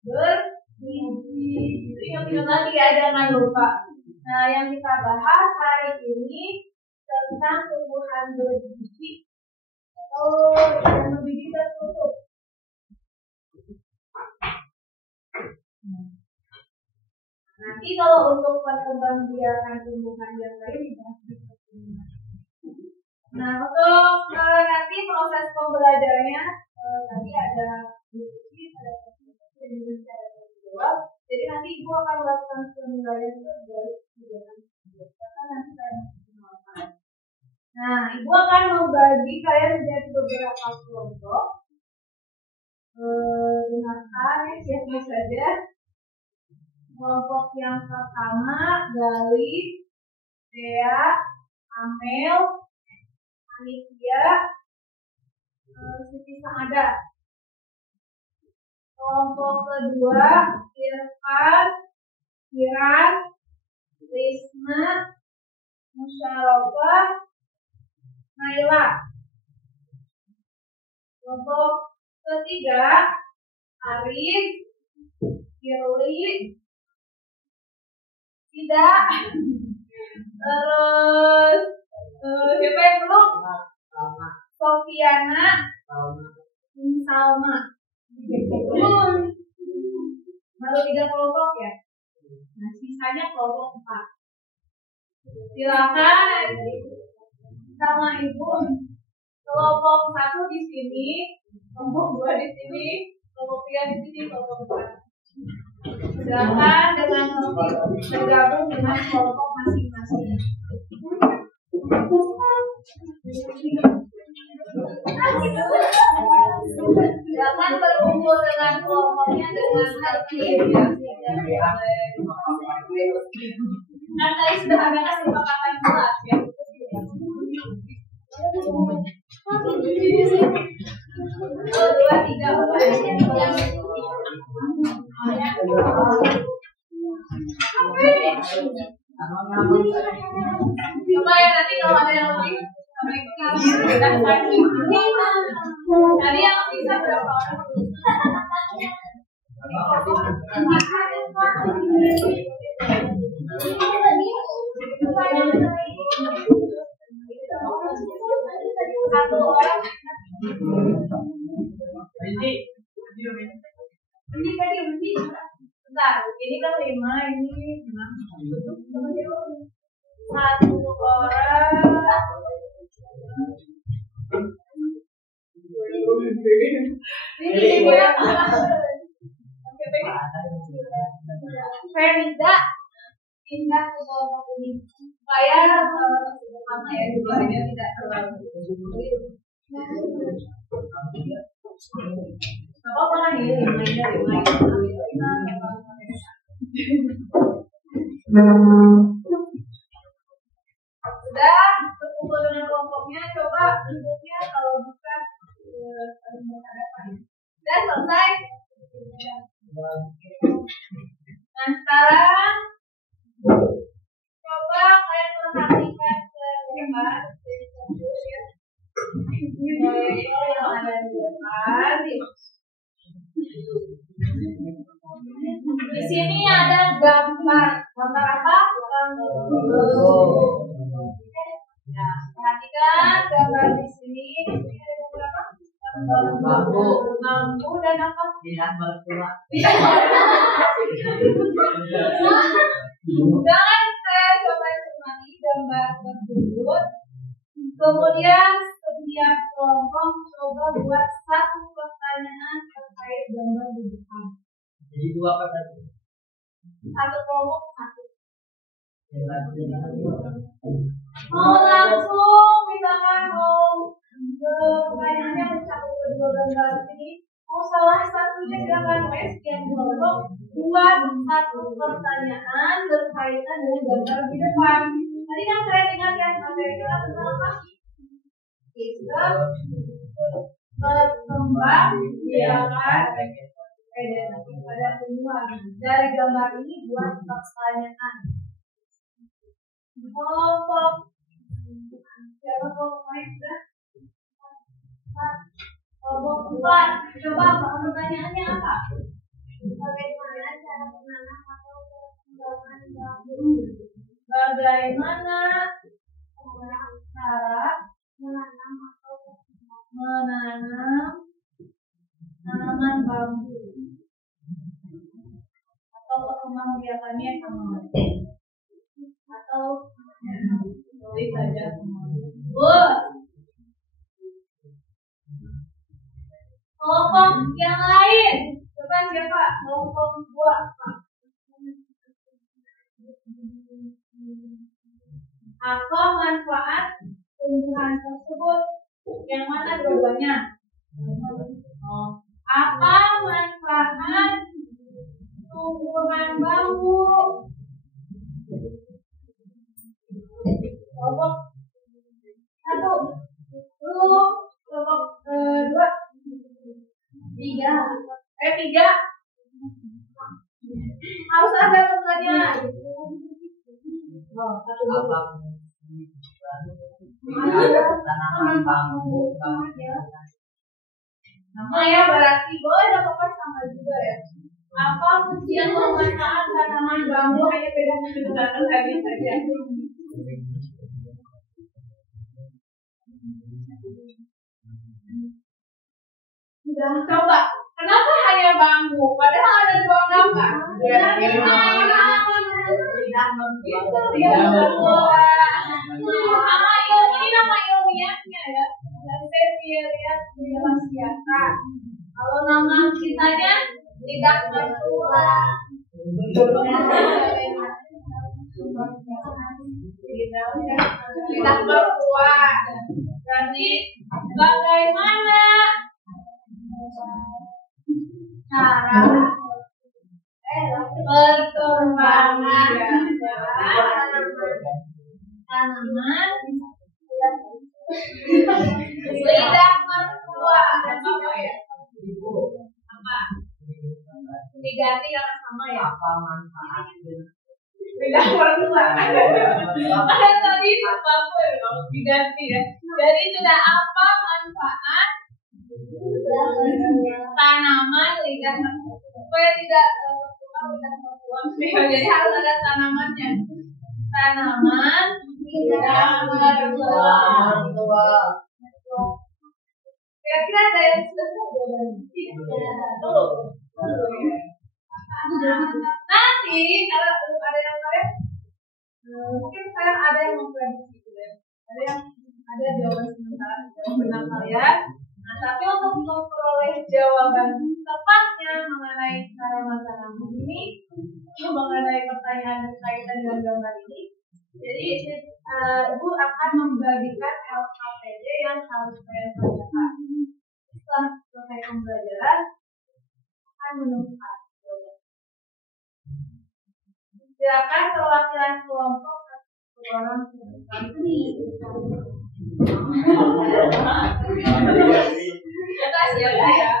berbiji. Itu yang lagi ya, jangan lupa. Nah, yang kita bahas hari ini tentang tumbuhan berbiji atau yang berbiji tertutup. Nanti kalau untuk perkembangbiakan tumbuhan yang lain dibahas di pertemuan. Nah, untuk nanti proses pembelajarannya tadi ada diskusi, ada presentasi, dan juga ada jawab. Jadi nanti ibu akan melakukan penilaian itu dari kegiatan nanti kalian mengenalkan. Nah, ibu akan membagi kalian menjadi beberapa kelompok. Dengarkan ya, siap-siap saja. Kelompok yang pertama, Galih, Dea, Amel, Anisia, Siti Sangada. Kelompok kedua, Irfan, Kiran, Risma, Musyarofa, Naila. Kelompok ketiga, Arif, Kirli, Ida, terus siapa yang belum? Sofiana, Salma. Baru 3 kelompok ya. Nah, sisanya kelompok 4. Silakan sama ibu. Kelompok 1 di sini, kelompok 2 di sini, kelompok 3 di sini, kelompok 4. Silakan dengan bergabung dengan kelompok masing-masing. Silakan berkumpul dengan kelompoknya dengan tertib ya. Nah, tadi sudah ada kesepakatan kelas ya. 2, 3, 4. Coba ya, nanti kalau ada yang lebih tadi yang bisa berapa orang? Satu orang. Berhenti. Bentar, ini kan 5, ini 6. Satu orang. Ini ya. Oke, baik. Ferida pindah ke kelompok ini supaya sama ya jumlahnya tidak terlalu. Gak apa-apa kan ya, lima. Sudah berkumpul dengan kelompoknya, coba bentuknya kalau bukan dan selesai. Nah sekarang coba kalian perhatikan ke depan ya. Yang ada di depan. Di sini ada gambar. Gambar apa? Ya, perhatikan gambar di sini. Di sini ada gambar apa? Bambu dan apa? Lidah bertua. Jangan saya coba cermati gambar tersebut. Kemudian setiap kelompok coba buat satu pertanyaan terkait gambar di depan. Jadi 2 pertanyaan. Satu kelompok satu. Mau langsung misalkan mau pertanyaannya mencakup kedua gambar ini. Mau salah satunya silakan yang kelompok buat satu pertanyaan berkaitan dengan gambar di depan. Tadi kan saya ingat ya materi kita tentang apa? Sistem berkembang biakan pada tumbuhan. Dari gambar ini buat pertanyaan. Kelompok siapa kelompoknya sudah? Kelompok 4. Coba pertanyaannya apa? Bagaimana cara menanam atau perkembangan bambu? Bagaimana cara menanam atau menanam tanaman bambu atau perkembangbiakannya sama atau boleh saja semua. Kelompok yang lain, coba siapa? Kelompok 2. Apa manfaat tumbuhan tersebut? Yang mana jawabannya? Apa manfaat tumbuhan bambu? Kelompok 1, kelompok 2, 3. 3. Harus ada pertanyaan. Tanaman bambu. Sama ya, berarti boleh dapat sama juga ya. Apa fungsi yang bermanfaat tanaman bambu? Hanya beda menggunakan tadi saja. Sudah coba. Kenapa hanya bambu? Padahal ada 2 gambar. Ini nama ilmiahnya ya. Sepiaria Milasiata. Kalau nama kitanya lidah bertua. Lidah bertua. Berarti bagaimana cara perkembangan tanaman lidah mertua? Apa ya? Apa? Diganti karena sama ya? Apa manfaat lidah mertua? Ada tadi apa ya? Diganti ya. Jadi sudah apa manfaat tanaman lidah mertua? Supaya tidak lidah mertua. Jadi harus ada tanamannya. Tanaman lidah mertua. Kira-kira ada yang sudah tahu jawabannya? Nanti kalau ada yang lain, mungkin saya ada yang memprediksi gitu ya. Ada jawaban sementara, jawaban benar kalian. Nah, tapi untuk memperoleh jawaban tepatnya mengenai cara masalah ini, mengenai pertanyaan berkaitan dengan gambar ini. Jadi Ibu akan membagikan LKPD yang harus kalian kerjakan. Setelah selesai pembelajaran, akan menemukan jawaban. Silakan perwakilan kelompok satu orang sekali. Kita siap ya.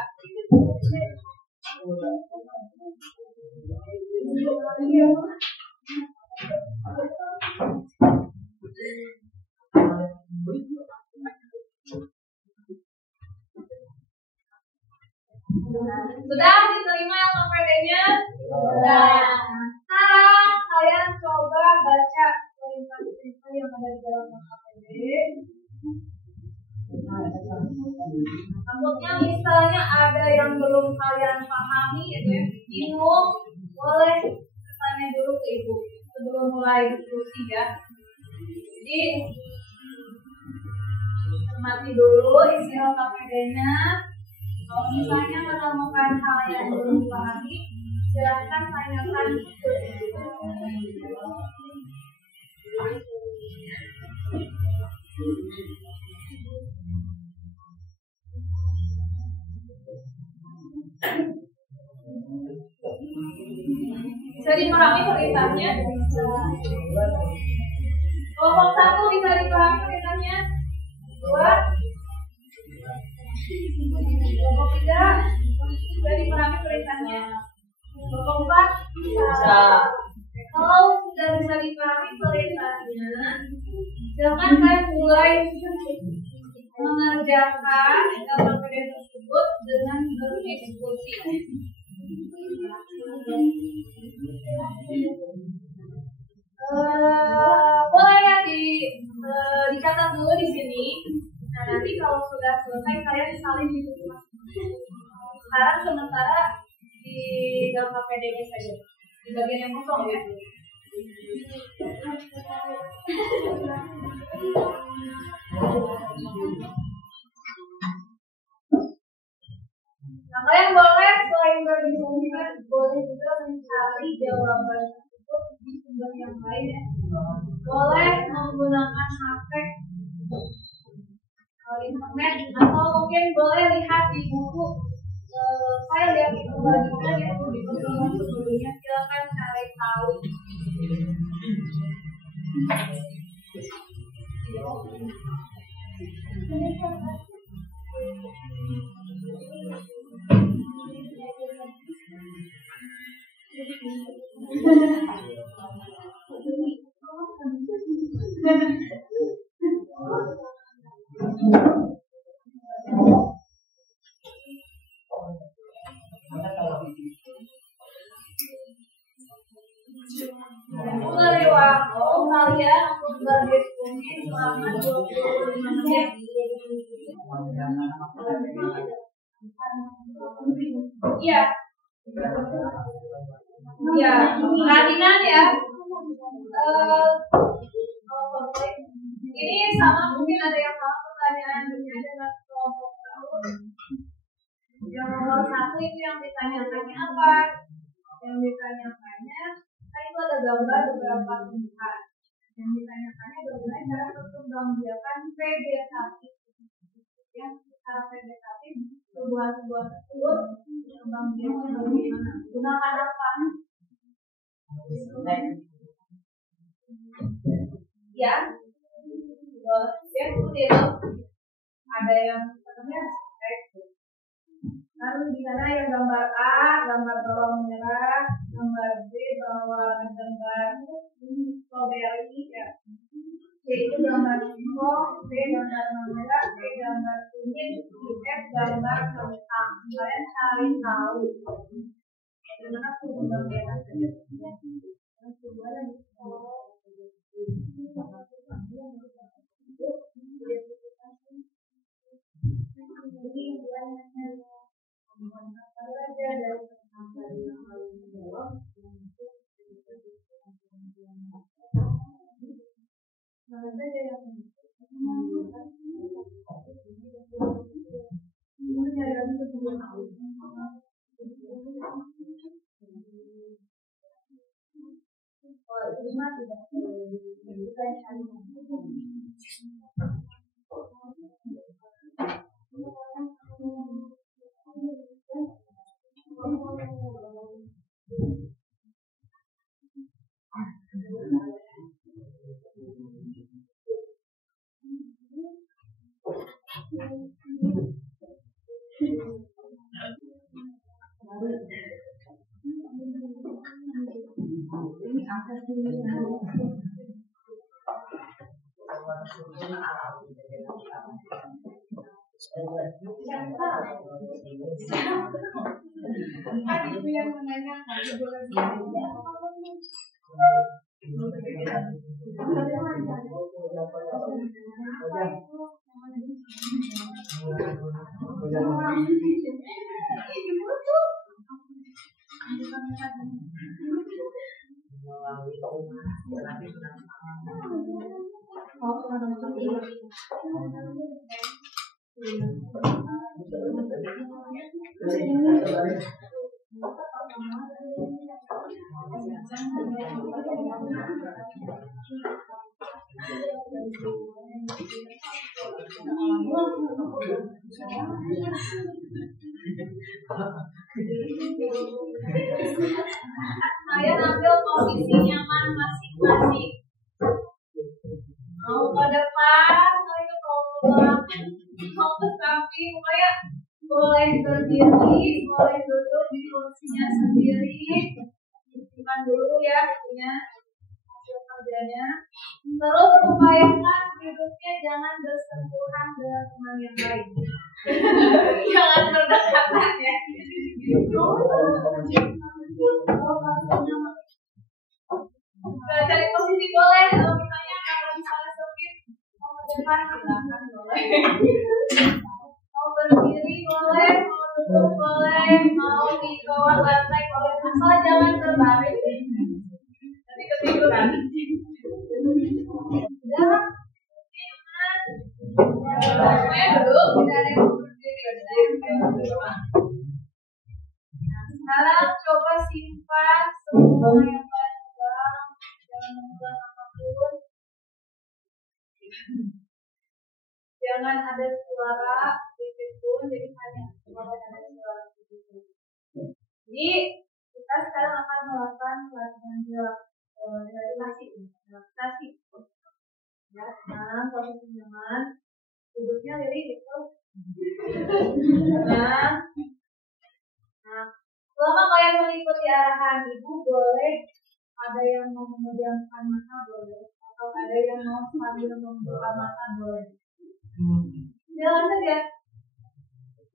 Sudah diterima LKPD-nya? Sudah. Sekarang kalian coba baca perintah-perintah yang ada di dalam LKPD. Takutnya misalnya ada yang belum kalian pahami, gitu ya, bingung, boleh tanya dulu ke Ibu sebelum mulai diskusi ya. Jadi cermati dulu isi LKPD-nya. Kalau misalnya menemukan hal yang belum dipahami, silahkan tanyakan ke Ibu. Bisa dipahami perintahnya? Kelompok 1 bisa dipahami perintahnya? 2. Kelompok 3 bisa dipahami perintahnya? Kelompok 4 bisa. Kalau sudah bisa dipahami perintahnya, silakan kalian mulai mengerjakan LKPD tersebut dengan berdiskusi. Boleh ya dicatat dulu di sini. Nah, nanti kalau sudah selesai kalian salin di rumah. Sekarang sementara di LKPD-nya saja, di bagian yang kosong ya. Nah, kalian boleh selain berdiskusi, boleh juga mencari jawaban tersebut di sumber yang lain ya. Boleh menggunakan HP, internet, atau mungkin boleh lihat di buku file yang dibagikan ya di pertemuan sebelumnya. Silakan cari tahu. Dari waktu kalian untuk berdiskusi selama 25 menit. Iya. Iya, perhatikan ya. Ini sama, mungkin ada yang salah pertanyaannya dengan kelompok tahun. Yang nomor 1 itu yang ditanyakannya apa? Yang ditanyakannya kan itu ada gambar beberapa tumbuhan. Yang ditanyakannya bagaimana cara perkembangbiakan vegetatif. Yang secara vegetatif tumbuhan-tumbuhan tersebut perkembangbiakannya bagaimana? Gunakan apa? Ya, ya seperti itu. Ada yang katanya lalu di sana yang gambar A, gambar bawang merah, gambar B, bawang gambar strawberry, ya. C itu gambar singkong, B gambar merah, D gambar kunyit, F gambar kentang. Kalian cari tahu bagaimana perkembangbiakan vegetatif. Itu yang menanyakan saya ambil posisi nyaman masing-masing. Mau ke depan, mau ke belakang, mau ke samping, pokoknya boleh berdiri, boleh duduk di kursinya sendiri. Simpan dulu ya itunya, hasil kerjanya. Terus upayakan duduknya jangan bersentuhan dengan teman yang lain. Jangan berdekatan ya. Cari posisi boleh, kalau misalnya sempit, mau ke depan ke belakang boleh. Mau berdiri boleh, mau duduk boleh, mau di bawah lantai boleh, asal jangan terbaring. Nanti ketiduran. Udah, semuanya duduk, tidak ada yang berdiri, tidak ada yang berdiri. Sekarang coba simpan semua yang panjang, jangan mengulang apapun. Jangan ada suara sedikit pun, jadi hanya boleh ada suara sedikit pun. Jadi kita sekarang akan melakukan latihan relaksasi. Ya, sekarang posisi nyaman, duduknya lirik gitu. Nah, selama kalian mengikuti arahan ibu, boleh ada yang mau memejamkan mata boleh, atau ada yang mau sambil membuka mata boleh. Jalan saja.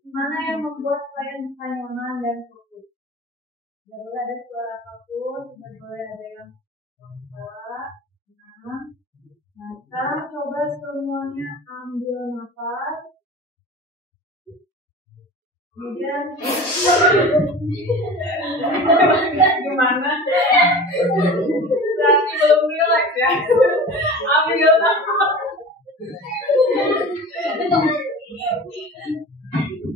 Mana yang membuat kalian bisa nyaman dan fokus. Tidak boleh ada suara apapun, tidak boleh ada yang suara. Nah, sekarang coba semuanya ambil nafas. Kemudian gimana? Berarti belum relax ya. Ambil nafas.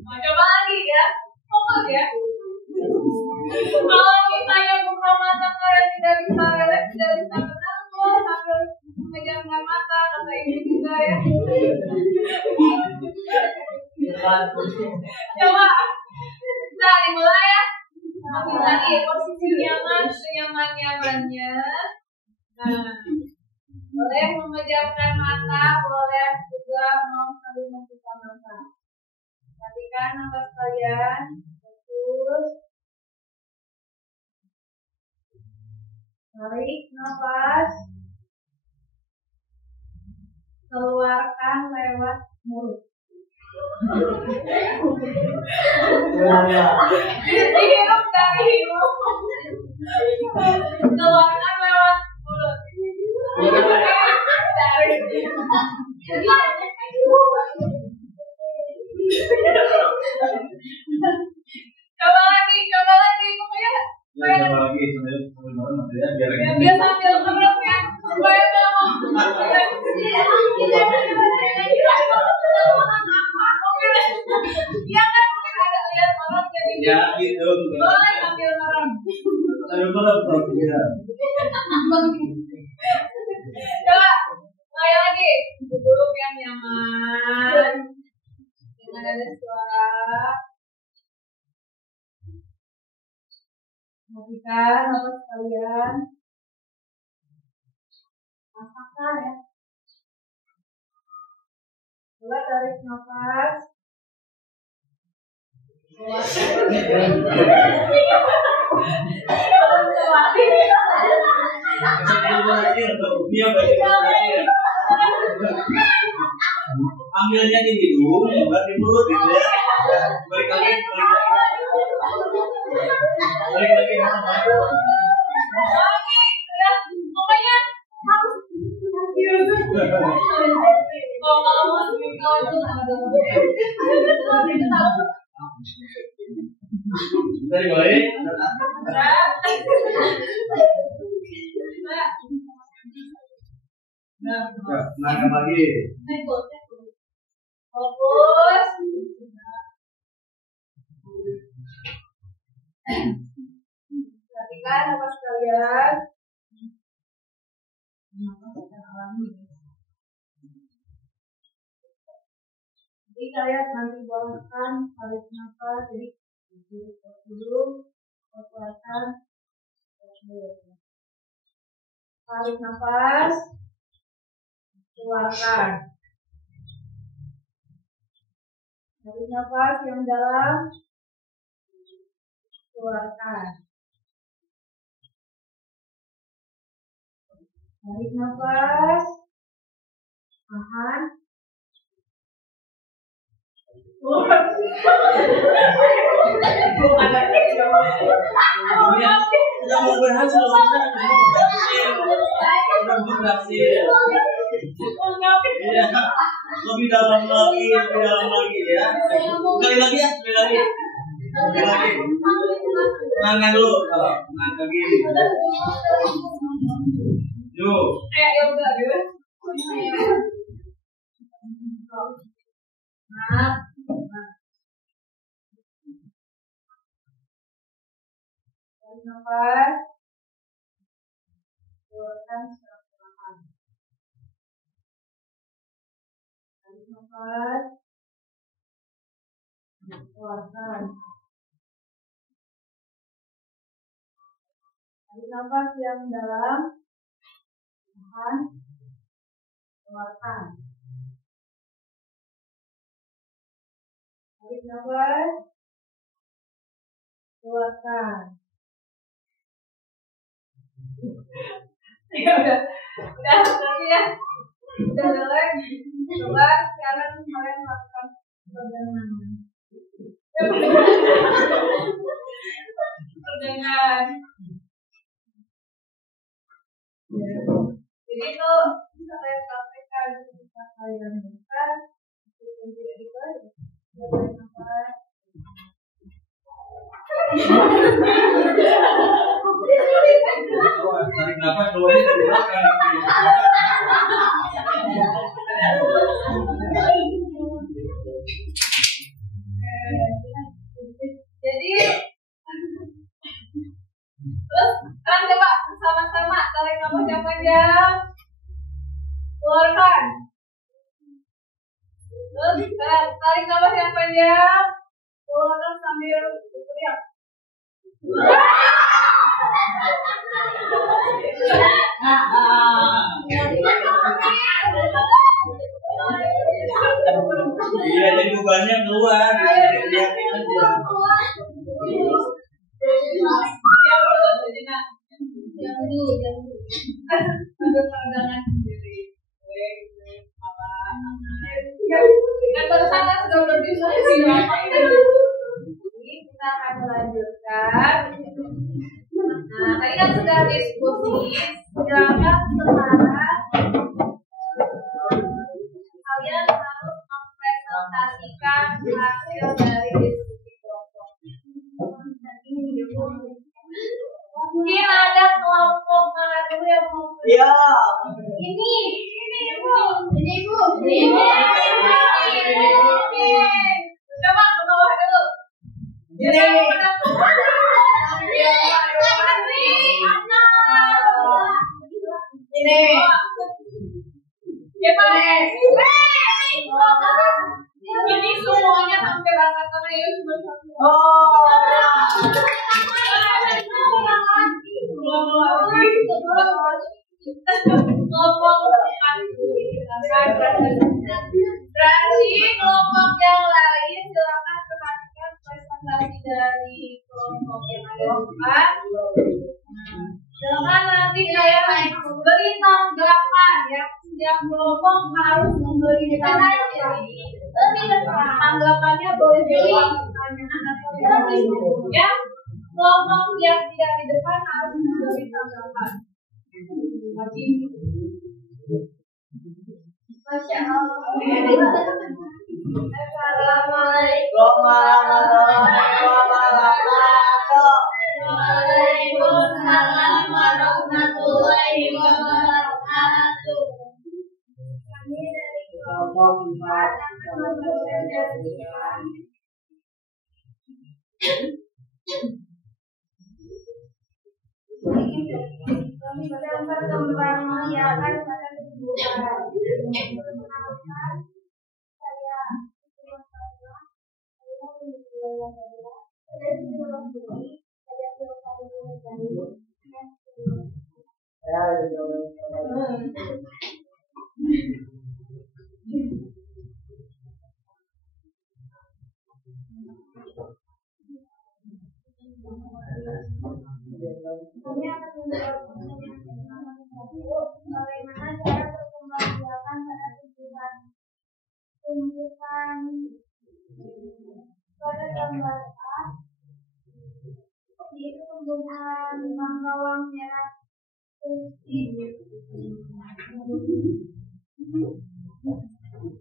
Coba lagi ya. Fokus ya. Kalau misalnya buka mata kalian tidak bisa relax, tidak bisa tenang, sambil memejamkan mata, kata ibu juga ya. Coba. Nah, dimulai ya. Ambil lagi posisi nyaman, senyaman-nyamannya. Nah, boleh memejamkan mata, boleh juga mau sambil membuka mata. Perhatikan nafas kalian, fokus. Tarik nafas, keluarkan lewat mulut. Dihirup dari hidung, keluarkan lewat mulut. Coba lagi, pokoknya biar sambil gerak ya, supaya mau. Iya kan, mungkin ada Ya gitu. Boleh sambil merem. Sambil merem ya. Coba, mulai lagi. Duduk yang nyaman. Jangan ada suara. Perhatikan Bapak sekalian. Rasakan ya. Coba tarik nafas. Ambilnya di hidung, bukan di mulut gitu ya. Balik lagi. Lagi, ya. Pokoknya harus kalau mau speaker itu ada Dari balik. Nah, lagi. Fokus. Perhatikan Bapak sekalian. Jadi kalian nanti bolehkan tarik nafas, jadi dulu, keluarkan, tarik nafas, keluarkan, tarik nafas yang dalam, keluarkan, tarik nafas, tahan. Udah mau berhasil, udah berhasil. Lebih dalam lagi ya. Sekali lagi ya, sekali lagi. Tangan dulu, tangan lagi. Yuk. Ya udah gitu. Nah. Tarik nafas, keluarkan secara perlahan. Tarik nafas, keluarkan. Tarik nafas yang dalam, tahan, keluarkan. Tarik nafas, keluarkan. Ya udah tapi ya udah jelek. Coba sekarang kalian lakukan pegangan. Pegangan. Jadi itu bisa kalian praktekkan ketika kalian buka, meskipun tidak dipegang, kalian sampai. Tarik nafas keluarnya dari belakang. Jadi terus sekarang coba sama-sama tarik nafas yang panjang, keluarkan. Terus tarik nafas yang panjang, keluarkan sambil teriak. Iya, jadi bebannya keluar. Lihatin aja. Ada pandangan sendiri. Kan barusan kan sudah berdiskusi apa ini. Kita akan melanjutkan. Nah, tadi kan sudah diskusi. Silakan sekarang kalian harus mempresentasikan hasil dari diskusi kelompok. Mungkin ada kelompok mana dulu yang mau Ya. ini ibu. Oke. Coba ke bawah dulu. Ini semuanya hampir rata-rata ya. Berarti kelompok yang lain silakan perhatikan presentasi dari kelompok yang ada di depan. Silakan nanti saya beri tanggapan ya. Setiap kelompok harus memberi tanggapan. Tanggapannya boleh jadi pertanyaan atau ya. Kelompok yang tidak di depan harus memberi tanggapan. Masya Allah. Assalamualaikum Waalaikumsalam warahmatullahi wabarakatuh. Kami dari kelompok 4 akan mempresentasikan tentang perkembangan pada tumbuhan. Kami akan menjawab bagaimana cara perkembangbiakan pada tumbuhan. Tumbuhan pada gambar A, yaitu tumbuhan bawang merah putih.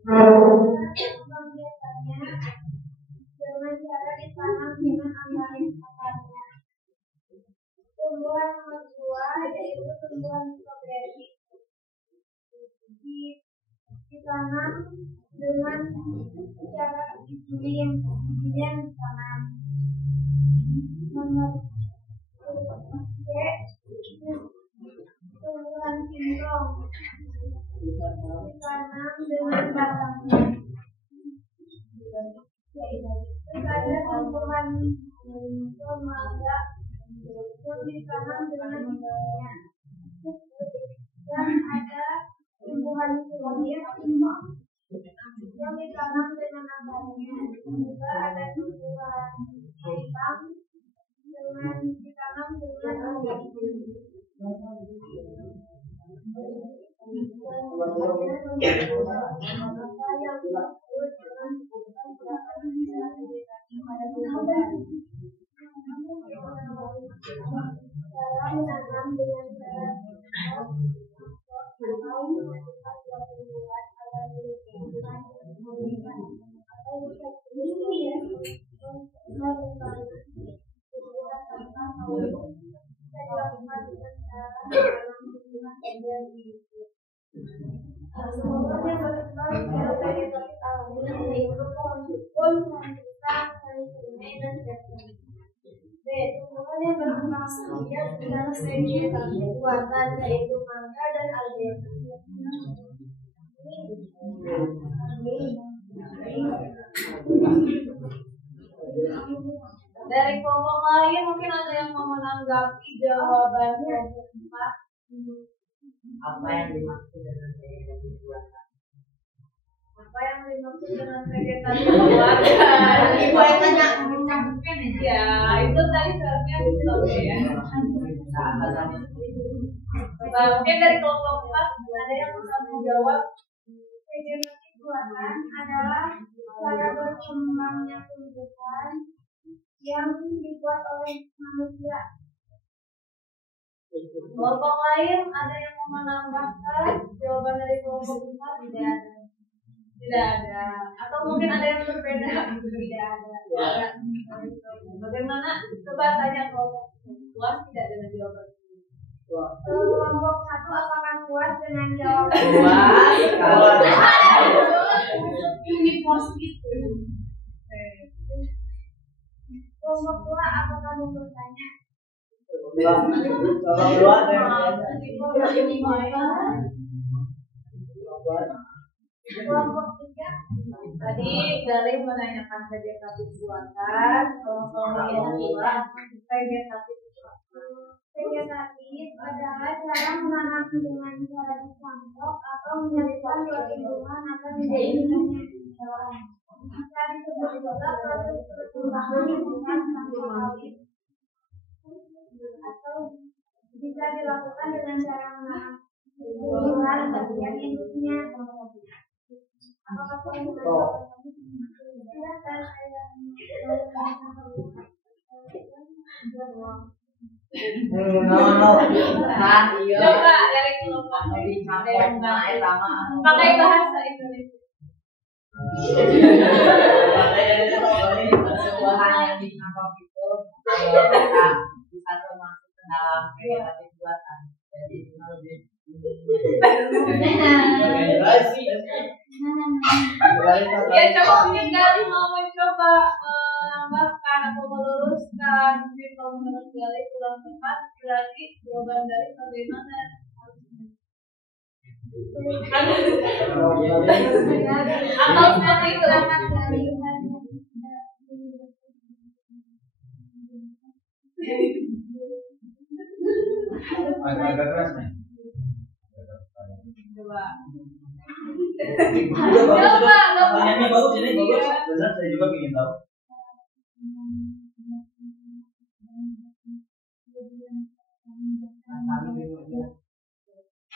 Perkembangbiakannya dengan cara ditanam dengan ambarin akarnya. Tumbuhan nomor 2 yaitu tumbuhan stroberi. Ditanam dengan cara bijinya ditanam. Nomor C, tumbuhan singkong ditanam dengan batangnya. Terus ada tumbuhan mangga yang ditanam dengan bijinya. Dan ada tumbuhan sulamir yang ditanam dengan akarnya. Juga ada tumbuhan pisang dengan ditanam dengan akarnya. Apa yang disebut dengan cara menanam dengan cara tumbuhan yang berkembang sendirian dengan sedimentasi kekuatan yaitu mangga dan albera. Dari kelompok lain mungkin ada yang mau menanggapi jawaban yang keempat. Apa yang dimaksud dengan vegetasi buatan? Apa yang dimaksud dengan vegetasi buatan? Ibu yang tanya mencampurkan Ya, itu tadi seharusnya belum ya. Mungkin dari kelompok 4 ada yang bisa menjawab. Vegetasi buatan adalah cara berkembangnya tumbuhan yang dibuat oleh manusia. Kelompok lain ada yang mau menambahkan jawaban dari kelompok 4? Tidak ada. Atau mungkin ada yang berbeda? Tidak ada. Bagaimana? Coba tanya kelompok puas tidak dengan jawaban. Kelompok 1 apakah puas dengan jawaban? Puas. Ini positif. Kelompok dua, apa kamu bertanya? Kelompok tiga. Tadi Galih menanyakan vegetatif buatan, kelompok yang kedua vegetatif buatan. Vegetatif adalah cara menanam dengan cara dicampur atau menyelipkan perlindungan atau menjadikannya hewan. Bisa disebut juga proses pertumbuhan bukan sampai kawin, atau bisa dilakukan dengan cara menanam tumbuhan bagian induknya. Apakah kamu silakan saya Coba dari kelompok pakai bahasa Indonesia. Buah-buahan yang ditangkap itu bisa termasuk ke dalam vegetatif buatan. Jadi itu lebih Ya coba mungkin Galih mau mencoba menambahkan atau meluruskan. Jadi kalau menurut Galih kurang tepat, berarti jawaban dari bagaimana? Atau seperti itu. Agak keras nih. Coba. Pertanyaannya bagus ini bagus. Benar, saya juga ingin tahu.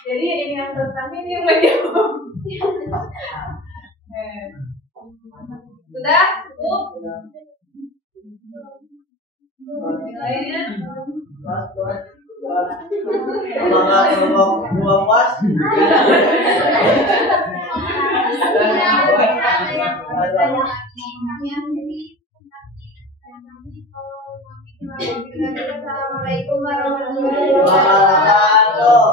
Jadi ini yang bertanya ini yang menjawab. Sudah cukup? Nilainya? kalau dua pas Assalamualaikum warahmatullahi wabarakatuh.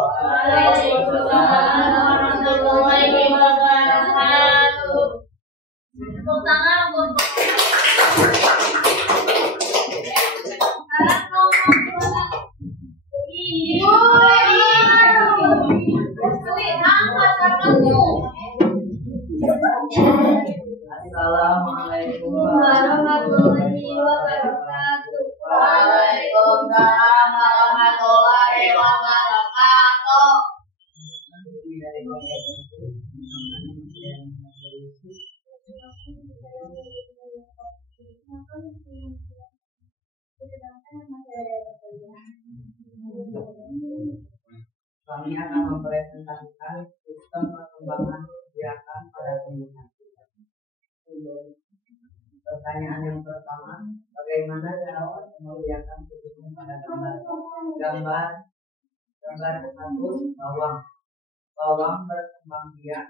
warahmatullahi wabarakatuh. Tepuk tangan untuk Ibu, angkat tanganmu. Assalamualaikum Warahmatullahi wabarakatuh. Waalaikumsalam warahmatullahi wabarakatuh. Kami akan mempresentasikan sistem perkembangan kebijakan pada penggunaan. Pertanyaan yang pertama, bagaimana cara membiarkan kebijakan pada gambar satu, bawang berkembang biak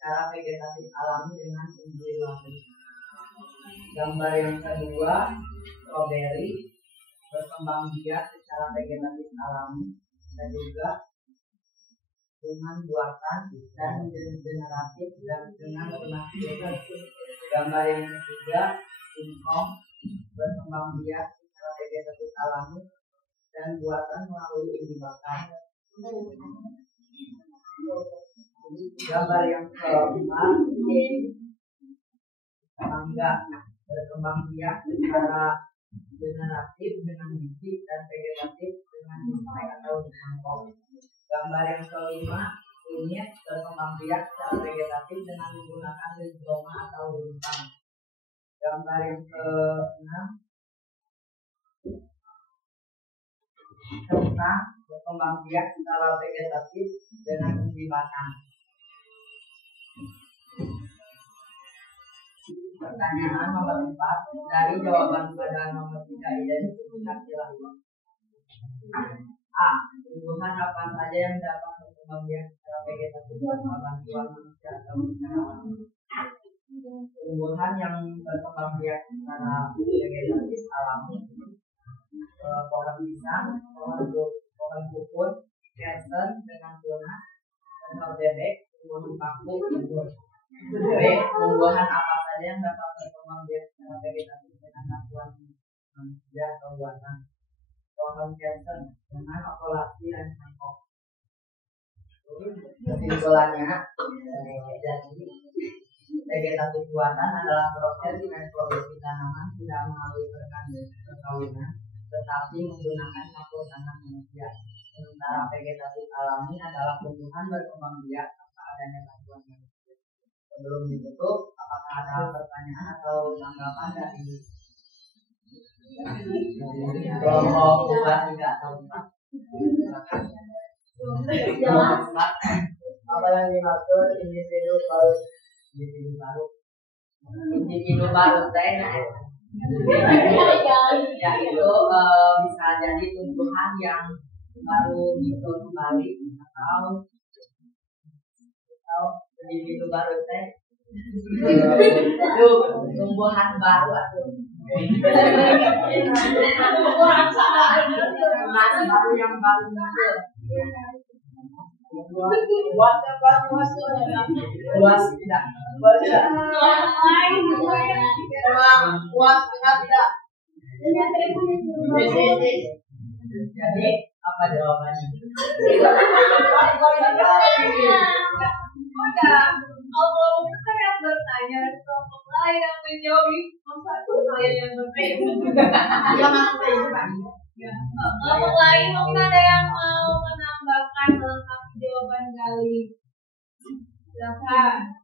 cara vegetatif alami dengan indulasi. Gambar yang kedua, stroberi berkembang biak secara vegetatif alami dan juga dengan buatan dan generatif dan dengan penafsiran. Gambar yang ketiga, singkong berkembang biak secara vegetatif alami dan buatan melalui uji bakar. Gambar yang keempat, mangga berkembang biak secara generatif dengan biji dan vegetatif dengan display atau mangkok. Gambar yang kelima, kunyit berkembang biak secara vegetatif dengan menggunakan rizoma atau rumpang. Gambar yang keenam, kentang berkembang biak secara vegetatif dengan uji batang. Pertanyaan nomor 4, dari jawaban pada nomor 3 identifikasi silahkan. A. Tumbuhan apa saja yang dapat berkembang biak secara vegetatif tanpa bantuan manusia atau tanaman? Tumbuhan yang berkembang biak secara vegetatif alami, pohon pisang, pohon puput, kersen dengan tunas, telur bebek, tumbuhan paku, anggur. B. Tumbuhan apa saja yang dapat berkembang biak secara vegetatif satuan manusia atau buatan. Conjunction dengan okulasi dan cangkok. Kesimpulannya, jadi vegetasi buatan adalah proses reproduksi tanaman tidak melalui perkawinan, tetapi menggunakan campur tangan manusia. Sementara vegetasi alami adalah tumbuhan berkembang biak tanpa adanya bantuan manusia. Sebelum ditutup, apakah ada pertanyaan atau tanggapan dari kelompok 2, 3 atau 4? Apa yang dimaksud individu baru? Individu baru yaitu bisa jadi tumbuhan yang baru muncul kembali atau individu baru tumbuhan baru atau masih baru yang baru muncul. Luas tidak. Jadi apa jawabannya? Udah, kalau itu kan yang bertanya kelompok lain yang menjawab, masa itu saya yang bertanya. Kelompok lain mungkin ada yang mau menambahkan melengkapi jawaban Gali. Silakan.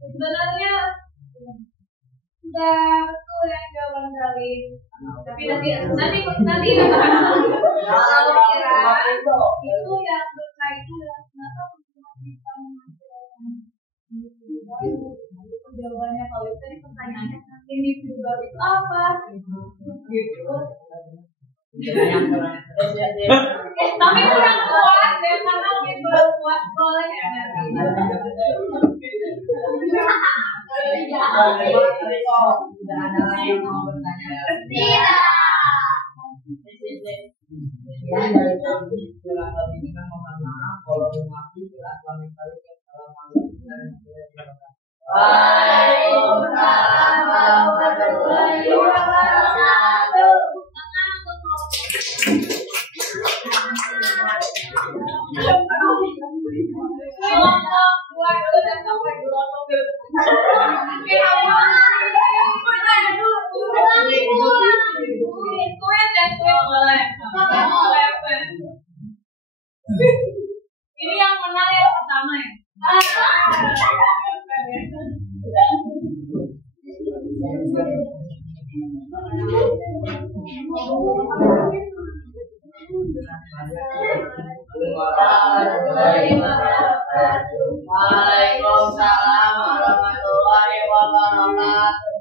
Sebenarnya sudah betul yang jawaban Gali. Tapi nanti kalau kira itu yang berkaitan dengan kenapa kita jawabannya kalau itu tadi pertanyaannya individu baru itu apa? Gitu. Tapi kurang puas deh karena lebih puas boleh ya. Tidak ada lagi yang mau bertanya. Sekian dari kami, kurang lebihnya mohon maaf kalau memaki bila kami kali Assalamualaikum warahmatullahi wabarakatuh. Waalaikumsalam warahmatullahi wabarakatuh. Ini yang menang yang pertama ya. Waalaikumsalam warahmatullahi wabarakatuh.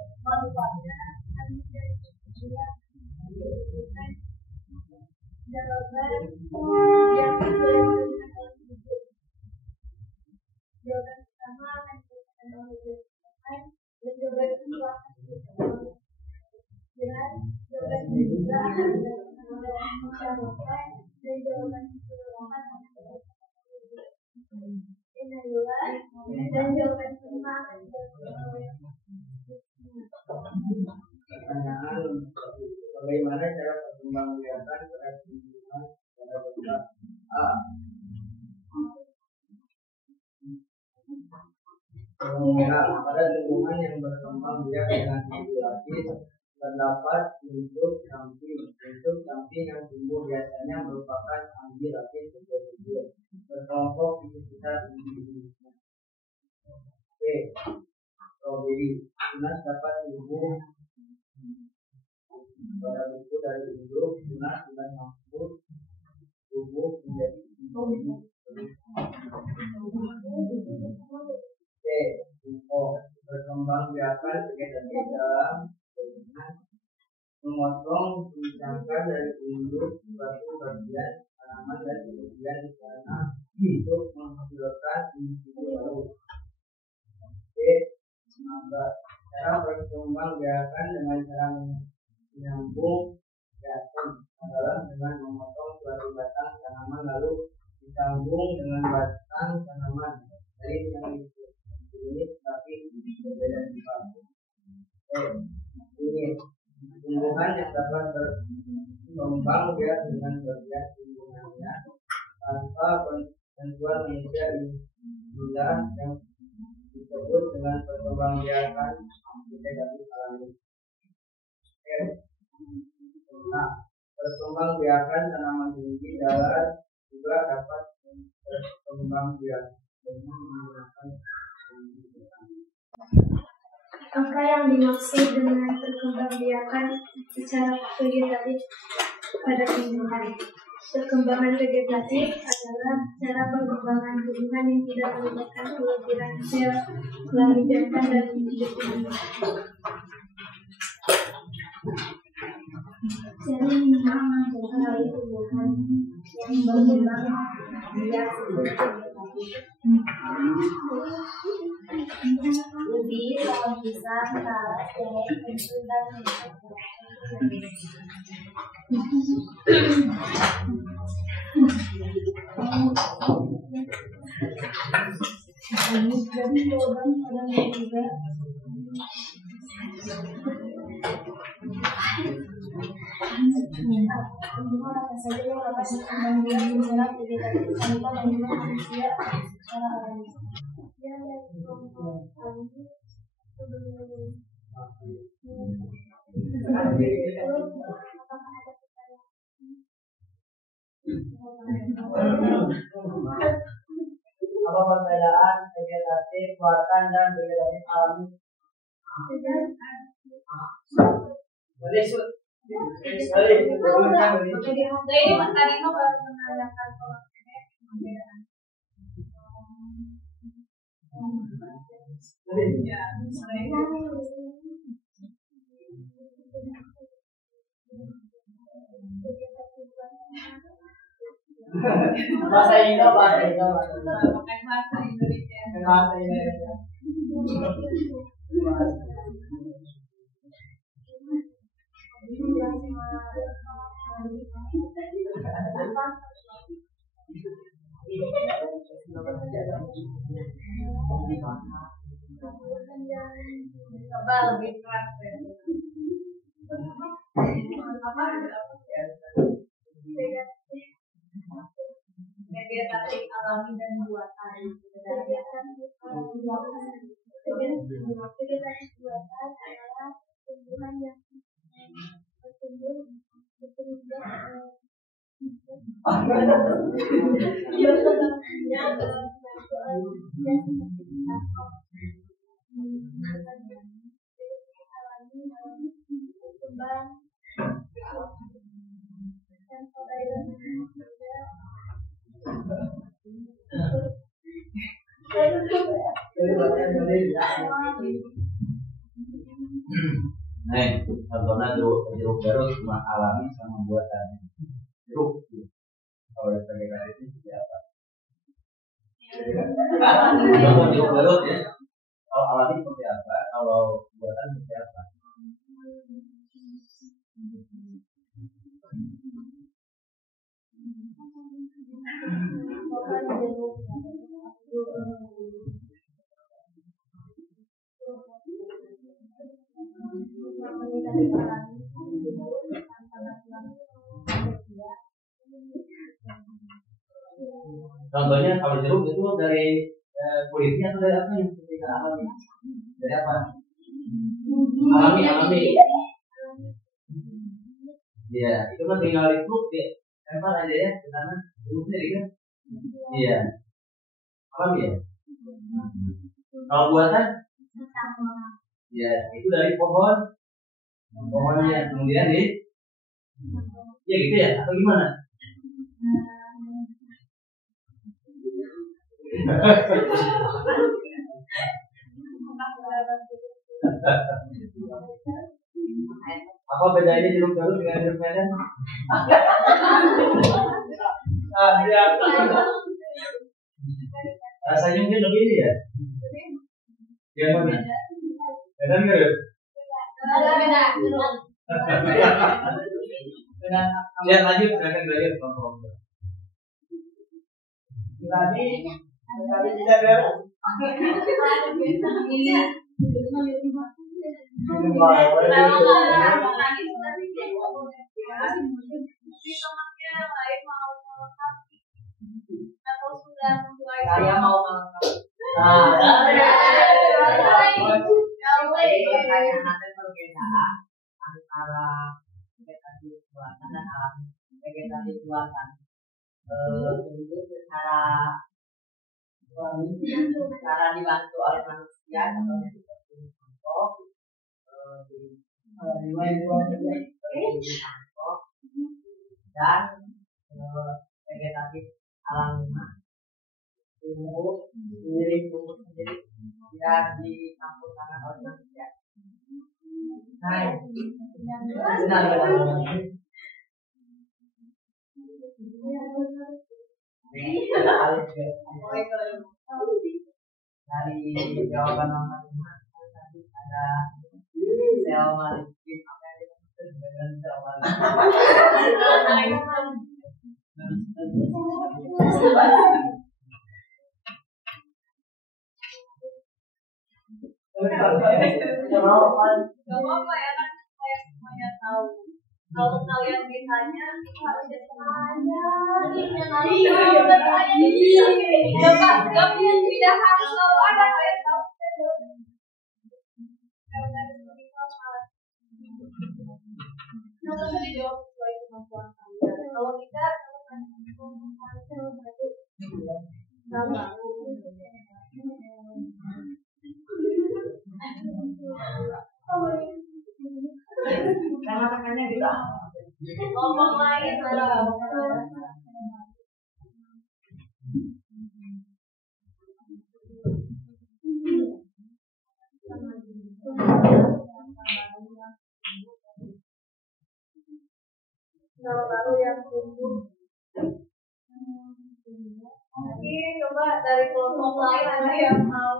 Jawaban pertama akan diberikan oleh dan jawaban kedua akan diberikan oleh dan jawaban ketiga akan diberikan oleh masyarakat dan jawaban kelima akan diberikan oleh Inayula dan jawaban kelima akan diberikan oleh Pertanyaan: bagaimana cara perkembangbiakan pada tumbuhan pada bentuk A? Pada tumbuhan yang berkembang biak dengan populasi terdapat bentuk samping yang tumbuh biasanya merupakan ambilasi kecil berkelompok di sekitar individunya. B. Strawberry tunas dapat tumbuh pada buku dari induk, tunas dengan mampu tumbuh menjadi individu. C. Berkembang biakan vegetasi dalam memotong dicangkang dari induk suatu bagian tanaman dan kemudian di sana untuk menghasilkan individu baru. C. Mangga Cara perkembangbiakan dengan cara menyambung daun adalah dengan memotong suatu batang tanaman lalu disambung dengan batang tanaman lain yang sejenis tapi berbeda sifat. Ini tumbuhan yang dapat berkembang biak dengan bagian tumbuhannya tanpa bantuan manusia inilah yang disebut dengan perkembangbiakan vegetatif alami. Nah, perkembangbiakan tanaman tinggi darat juga dapat berkembangbiak dengan menggunakan Apa yang dimaksud dengan perkembangbiakan secara vegetatif pada tumbuhan? Perkembangan vegetatif adalah cara perkembangan tumbuhan yang tidak melibatkan kehadiran sel kelamin jantan dan betina. Jadi memang mencari tumbuhan yang berkembang biak Ubi, pohon pisang, talas, jahe, pensil, dan apa saja yang lokasi pembangunan mineral vegetatif tanpa bantuan manusia secara alami. dan dari kelompok alami sebelum apa perbedaan vegetatif buatan dan vegetatif alami? Boleh sekali. Jadi tadi itu baru menanyakan perbedaan. Ya, Bahasa Indo. pakai bahasa Indonesia. Bahasa Indonesia. Coba lebih keras ya. Apa? Vegetatif alami dan buatan. vegetatif buatan adalah tumbuhan yang bertumbuh Nih, contohnya jeruk garut cuma alami sama buatan. Jeruk, kalau dari vegetatif itu seperti apa? Kalau jeruk garut ya, kalau alami seperti apa? Kalau buatan seperti apa? Contohnya kalau jeruk itu dari kulitnya atau dari apa yang seperti alami? Dari apa? Alami. Ya, itu kan tinggal dipluk ya. Lempar aja ya ke sana, jeruknya gitu. Iya. Alami ya. Kalau buatan? Ya, itu dari pohonnya kemudian ya gitu ya atau gimana? Apa bedanya jeruk garut dengan jeruk Medan? Ya. Rasanya mungkin lebih ya. Yang mana? Benar nggak ya? Lihat lanjut, silakan belajar kelompok. Tadi tidak beres. Saya mau melengkapi. Pertanyaan nanti perbedaan antara vegetasi buatan dan alam vegetasi buatan. Tentu secara dibantu oleh manusia, contohnya seperti contoh dan vegetatif alamiah tumbuh sendiri tidak dicampur tangan oleh manusia. Dari jawaban nomor 5 tadi ada sel maligin apa yang disebut dengan sel maligin. Apa ya kan saya semuanya tahu. Kalau kalian ditanya harusnya kalian tidak harus selalu ada kalian tahu. Harus dijawab sesuai kemampuan kalian. Kalau tidak, Karena tekannya juga ngomong lain lah. Baru yang tumbuh. Oke, coba dari kelompok lain ada yang mau?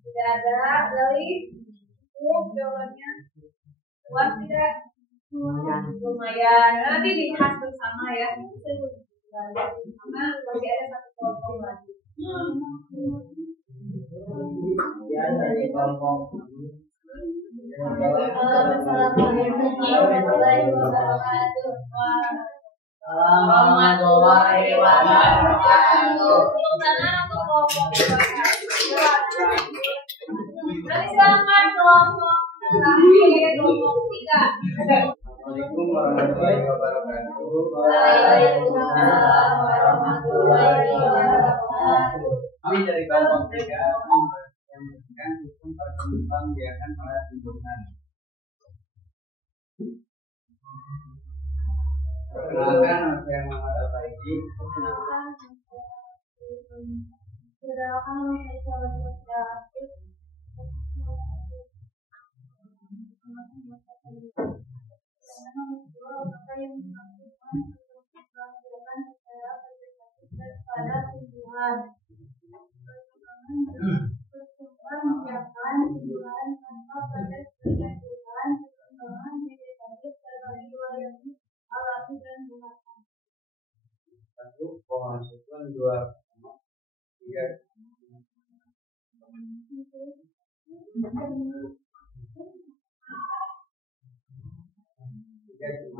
Tidak ada. Dari jawabannya puas tidak? Lumayan. Nanti dibahas bersama ya. Karena masih ada satu kelompok lagi. Ya, dari kelompok. warahmatullahi wabarakatuh. Silakan kelompok terakhir, kelompok 3. Assalamualaikum warahmatullahi wabarakatuh. Waalaikumsalam warahmatullahi wabarakatuh. Kami dari kelompok 3 mempresentasikan sistem perkembangan biakan pada tumbuhan. Perkenalkan, nama saya Muhammad Al-Faiki. Satu, pemasukan 2,3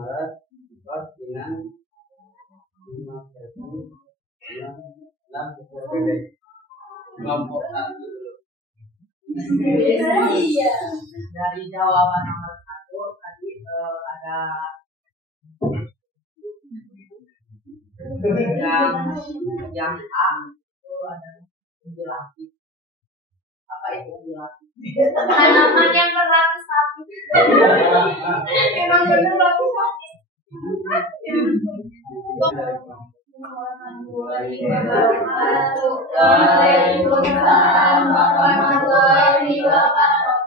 Maret 4 dengan 5% 6 PPB. Kelompok 1 dulu. Dari jawaban nomor 1 tadi ada yang A itu ada undulasi. Apa itu undulasi? Tanaman yang berlapis-lapis. Emang bener lapis-lapis. Waalaikumsalam warahmatullahi wabarakatuh.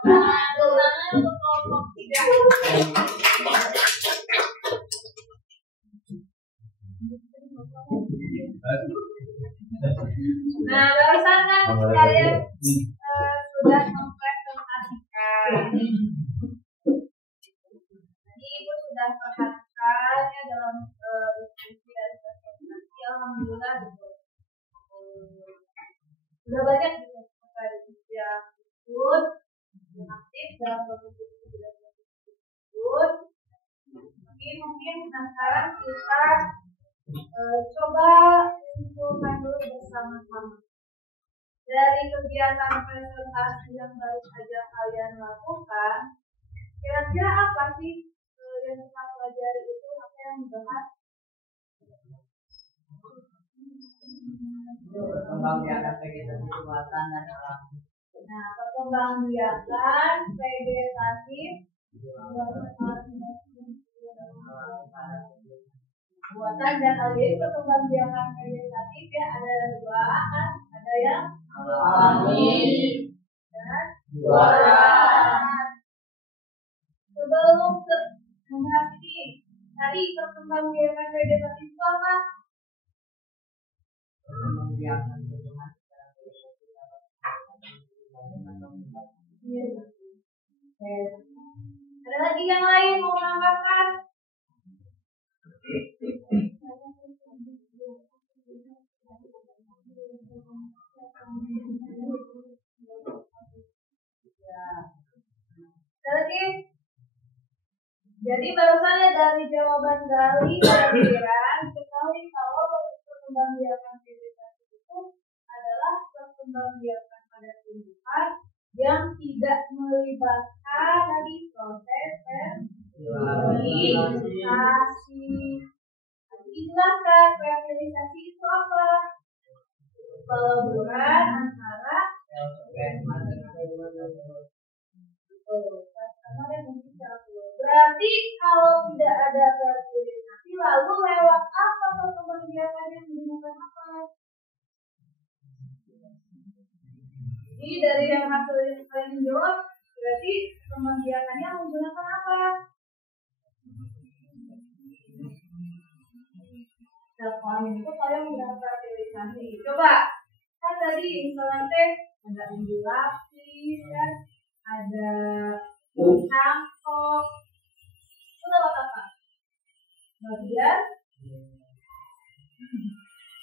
Nah, barusan kan kalian sudah mempresentasikan. Jadi Ibu sudah perhatikan ya dalam diskusi dan presentasi, alhamdulillah gitu. Sudah banyak gitu yang ikut aktif dalam proses tersebut. Tapi mungkin sekarang kita coba simpulkan dulu bersama-sama. Dari kegiatan presentasi yang baru saja kalian lakukan, kira-kira apa sih yang kita pelajari itu, apa yang dibahas? Perkembangbiakan vegetasi buatan dan alam. Nah, perkembangbiakan vegetatif buatan dan alam. Jadi perkembangbiakan vegetatif ya ada dua kan, ada yang alami dan buatan. Sebelum membahas ini, tadi perkembangbiakan vegetatif itu apa? Perkembangbiakan Ada lagi yang lain mau menambahkan? Ada lagi? Jadi barusan dari jawaban Gali dan Iran, ketahui kalau perkembangbiakan vegetasi itu adalah perkembangbiakan pada tumbuhan yang tidak melibatkan tadi proses fertilisasi. Dijelaskan fertilisasi itu apa? Peleburan antara berarti kalau tidak ada fertilisasi, lalu lewat apa perkembangbiakan yang menggunakan apa? Jadi dari yang hasilnya kalian jawab, berarti perkembangbiakannya menggunakan apa? Dalam itu kalian menggunakan fertilisasi. Coba, kan tadi misalnya ada umbi lapis, kan? Ada cangkok. Itu lewat apa?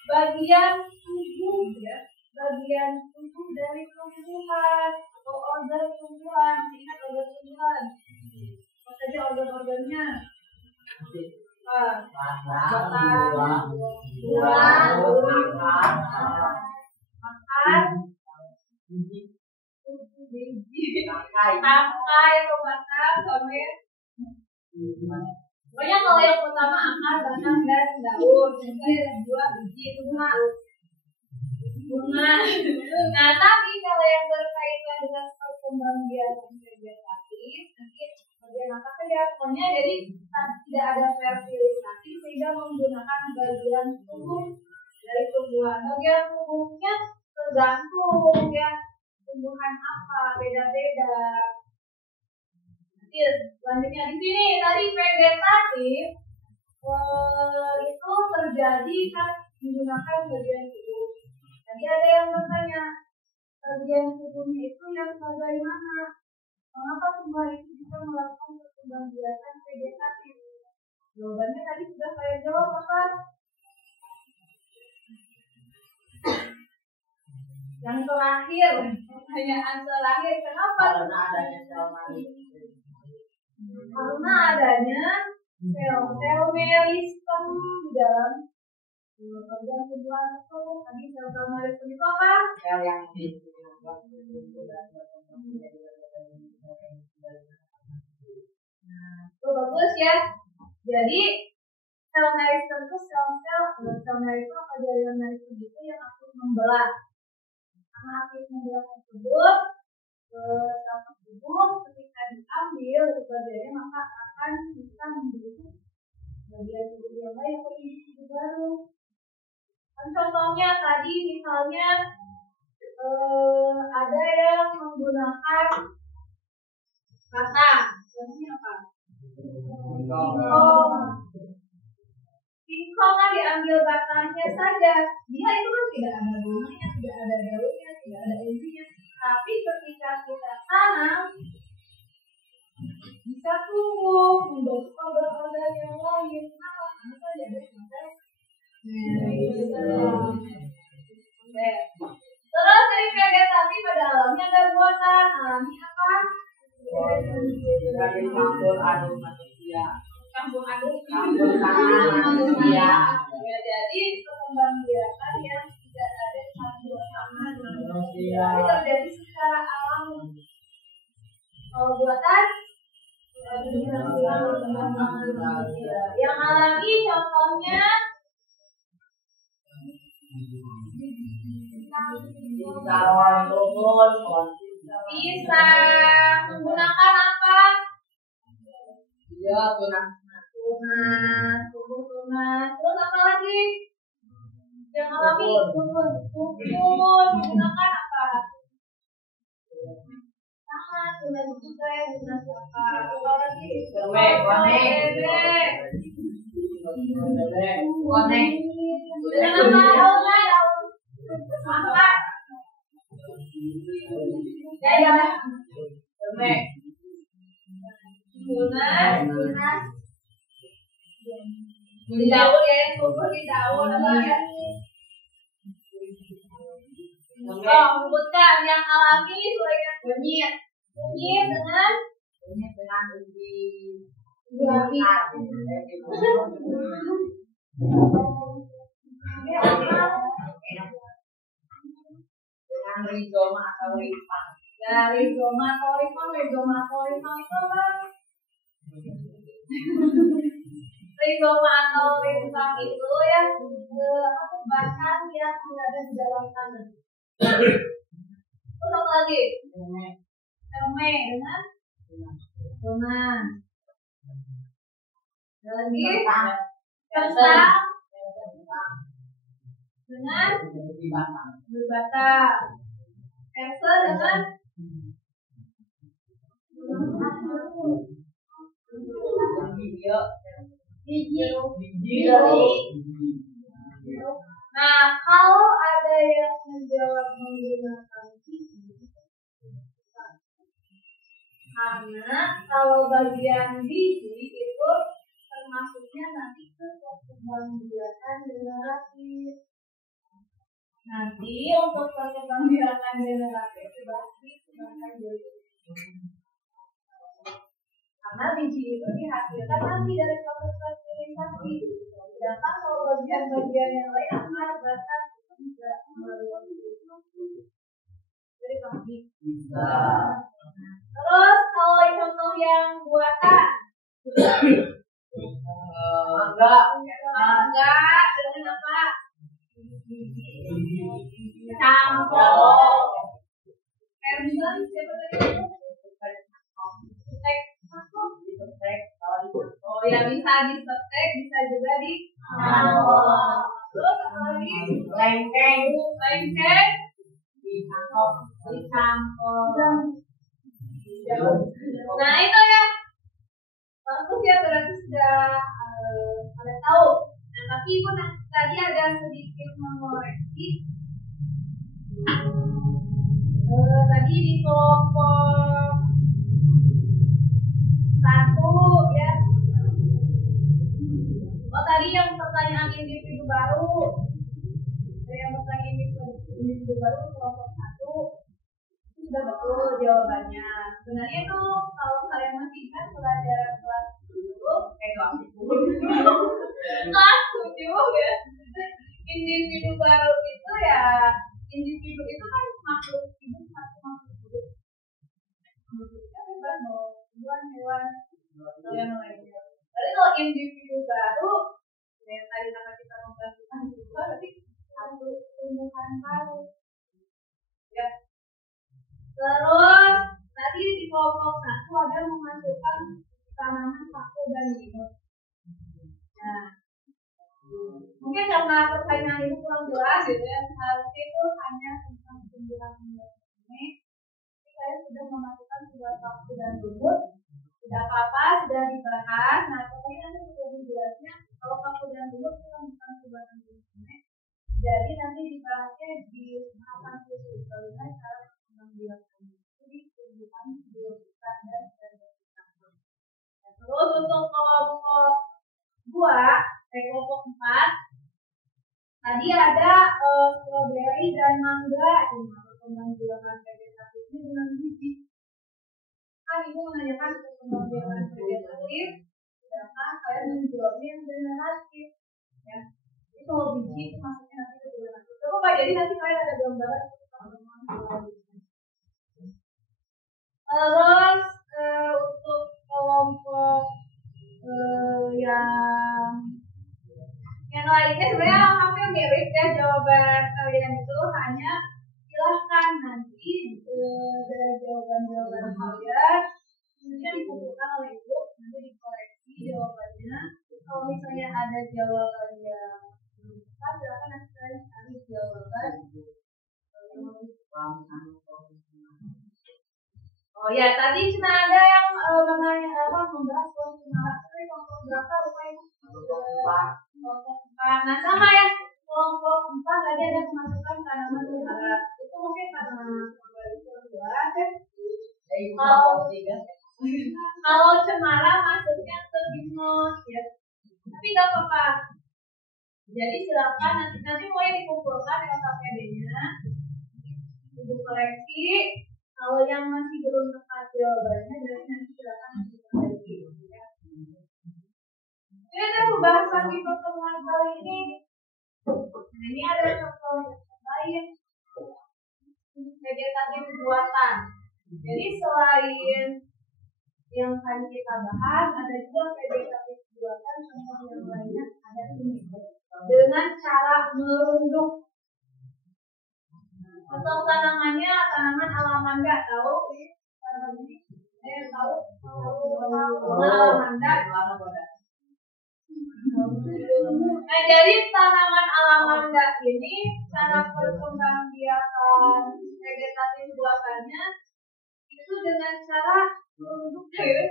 Bagian tubuh ya, bagian tubuh dari tumbuhan atau organ tumbuhan. Ingat organ tumbuhan. Apa saja organ-organnya? Makan, tangkai atau batang, pokoknya kalau yang pertama akar, batang, dan daun. Jadi ada dua biji itu bunga. Nah, tapi kalau yang berkaitan dengan perkembangbiakan vegetatif, nanti bagian apa saja? Pokoknya jadi tidak ada fertilisasi sehingga menggunakan bagian tubuh dari tumbuhan. Bagian tubuhnya tergantung ya tumbuhan apa, beda-beda. Nanti selanjutnya di sini tadi vegetatif itu terjadi kan menggunakan bagian tubuh. Tadi ada yang bertanya bagian tubuhnya itu yang bagaimana? Mengapa tumbuhan itu bisa melakukan perkembangbiakan vegetatif? Jawabannya tadi sudah saya jawab apa? Yang terakhir, pertanyaan terakhir, kenapa? Karena adanya sel manis. Karena adanya sel-sel meristem di dalam organ tumbuhan itu. Tadi sel-sel meristem itu apa? Sel yang Nah, itu bagus ya. Jadi sel meristem itu sel meristem apa jaringan meristem itu yang aktif membelah. Karena aktif membelah tersebut, sel tersebut ketika diambil bagiannya maka akan bisa membentuk bagian tubuh yang lain atau individu baru. Kan contohnya tadi misalnya ada yang menggunakan batang. Contohnya apa? Singkong kan diambil batangnya saja. Dia itu kan tidak ada bunganya, tidak ada daunnya, tidak ada intinya. Tapi ketika kita tanam bisa tumbuh membentuk organ-organ yang lain. Kenapa? Karena tadi ada proses Terus dari vegetasi pada alamnya ada buatan alami apa? Dari campur aduk manusia. Campur aduk manusia. Ya, jadi perkembangbiakan yang tidak ada campur tangan manusia. Itu terjadi secara alami. Kalau buatan yang alami contohnya bisa menggunakan apa? Iya, tunas. Terus apa lagi? Yang alami dukun menggunakan apa? Sama tunas juga yang tunas apa? Apa lagi? Konek. Dengan apa? Apa? Ya. Tunas. Di daun ya, kubur di daun apa ya? Oh, sebutkan yang alami selain kunyit dengan dengan rizoma atau ripang. Ya, rizoma atau ripang itu apa? Rizoma atau ripang itu ya batang yang berada di dalam tanah. Terus apa lagi? Terme dengan tunas. Lagi kentang dengan berbatang. Kersa dengan biji. Nah, kalau ada yang menjawab menggunakan biji, karena kalau bagian biji itu termasuknya nanti ke perkembangbiakan generatif. Nanti untuk perkembangbiakan generatif dibahas di sebagai biologi. Karena biji itu dihasilkan nanti dari proses fertilisasi. Sedangkan kalau bagian-bagian yang lain akar, batang itu juga melalui dari pagi. Terus kalau contoh yang buatan, mangga dengan apa? Campur. Emerson siapa tadi? Oh ya, bisa disetek, bisa juga dicampur. Terus apa lagi? Lengkeng dicampur. Nah itu ya, bagus ya, berarti sudah pada tahu. Nah tapi ibu tadi ada sedikit mengoreksi. Tadi di kelompok 1 ya. Oh tadi yang pertanyaan individu baru. Yang pertanyaan individu baru kelompok 1 itu sudah betul jawabannya. Sebenarnya itu kalau kalian masih ingat pelajaran kelas 10 kelas 7 ya. Individu baru itu ya, individu itu kan makhluk hidup, makhluk hidup. Maksudnya bebas mau hewan atau yang lainnya. Tapi kalau individu baru, yang tadi kata kita membantukan juga, berarti satu tumbuhan baru. Ya. Terus tadi di kelompok 1 ada memasukkan tanaman paku dan limus. Nah, mungkin karena pertanyaan itu kurang jelas gitu ya, harusnya itu hanya tentang tumbuhan ini. Saya sudah memasukkan sudah paku dan limus. Tidak apa-apa, sudah dibahas. Nah, pokoknya nanti untuk lebih jelasnya, kalau paku dan limus itu kan bukan tumbuhan ini. Jadi nanti dibahasnya di bahasan khusus bagaimana cara mengambil Terus untuk kelompok 2, kelompok 4, tadi ada stroberi dan mangga yang berkembang biakan vegetatif ini dengan biji. Kan ibu menanyakan perkembangan biakan vegetatif, sedangkan kalian menjawabnya yang generatif, ya. Jadi kalau biji itu maksudnya nanti ke generatif. Coba jadi nanti kalian ada gambaran perkembangan biakan. Terus untuk kelompok yang lainnya sebenarnya hampir mirip ya jawaban kalian itu, hanya silahkan nanti dari jawaban-jawaban kalian kemudian dikumpulkan oleh ibu, nanti dikoreksi jawabannya. Kalau misalnya ada jawaban yang belum tepat, silahkan nanti kalian cari jawaban. Oh ya, tadi cuma ada yang membahas kelompok berapa lupa ya? Kelompok 4. Nah sama ya, kelompok 4 tadi ada pemasukan tanaman cemara. Itu mungkin karena kalau cemara masuknya ke ginus ya, tapi nggak apa-apa. Jadi silakan nanti mulai dikumpulkan LKPD-nya, ibu koreksi. Kalau yang masih belum tepat jawabannya, jadi nanti silakan diperbaiki. Ya. Ini ada pembahasan di pertemuan kali ini. Nah, ini ada contoh yang lain. Vegetatif buatan. Jadi selain yang tadi kita bahas, ada juga vegetatif buatan. Contoh yang lainnya ada ini. Dengan cara merunduk. Untuk tanamannya tanaman alamanda, tahu ini tanaman ini? Tahu alamanda. Nah, jadi tanaman alamanda ini cara perkembangbiakan vegetatif buatannya itu dengan cara merunduk ya.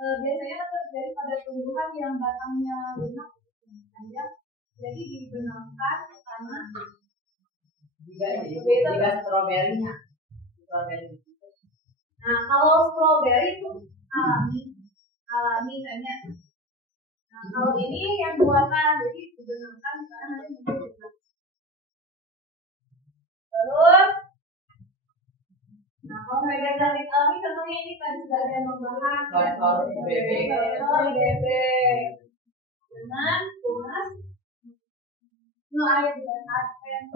Biasanya terjadi pada tumbuhan yang batangnya lunak panjang, jadi dibenamkan ke tanah. Jika stroberinya. Nah, kalau stroberi itu alami hanya. Nah, kalau ini yang buatan, jadi dibenamkan karena nanti menjadi. Terus, nah kalau vegetatif alami contohnya ini tadi sudah ada yang membahas bebek dengan tunas air dan advent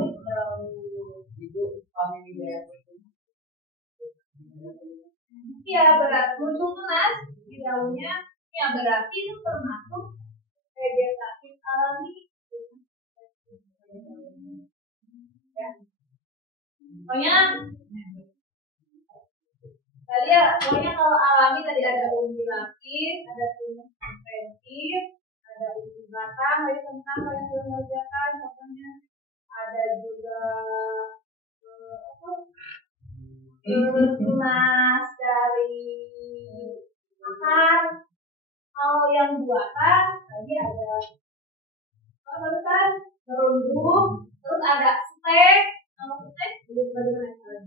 ibu kami di daerah ya berat muncul tunas di daunnya ya berarti itu termasuk vegetatif alami ya. Pokoknya tadi ya, pokoknya kalau alami tadi ada umbi lapis, ada tunas adventif, ada umbi batang, ada kentang yang belum mengerjakan, contohnya ada juga tunas dari akar. Kalau yang buatan tadi ada barusan merunduk, terus ada stek. Kalau stek bagaimana?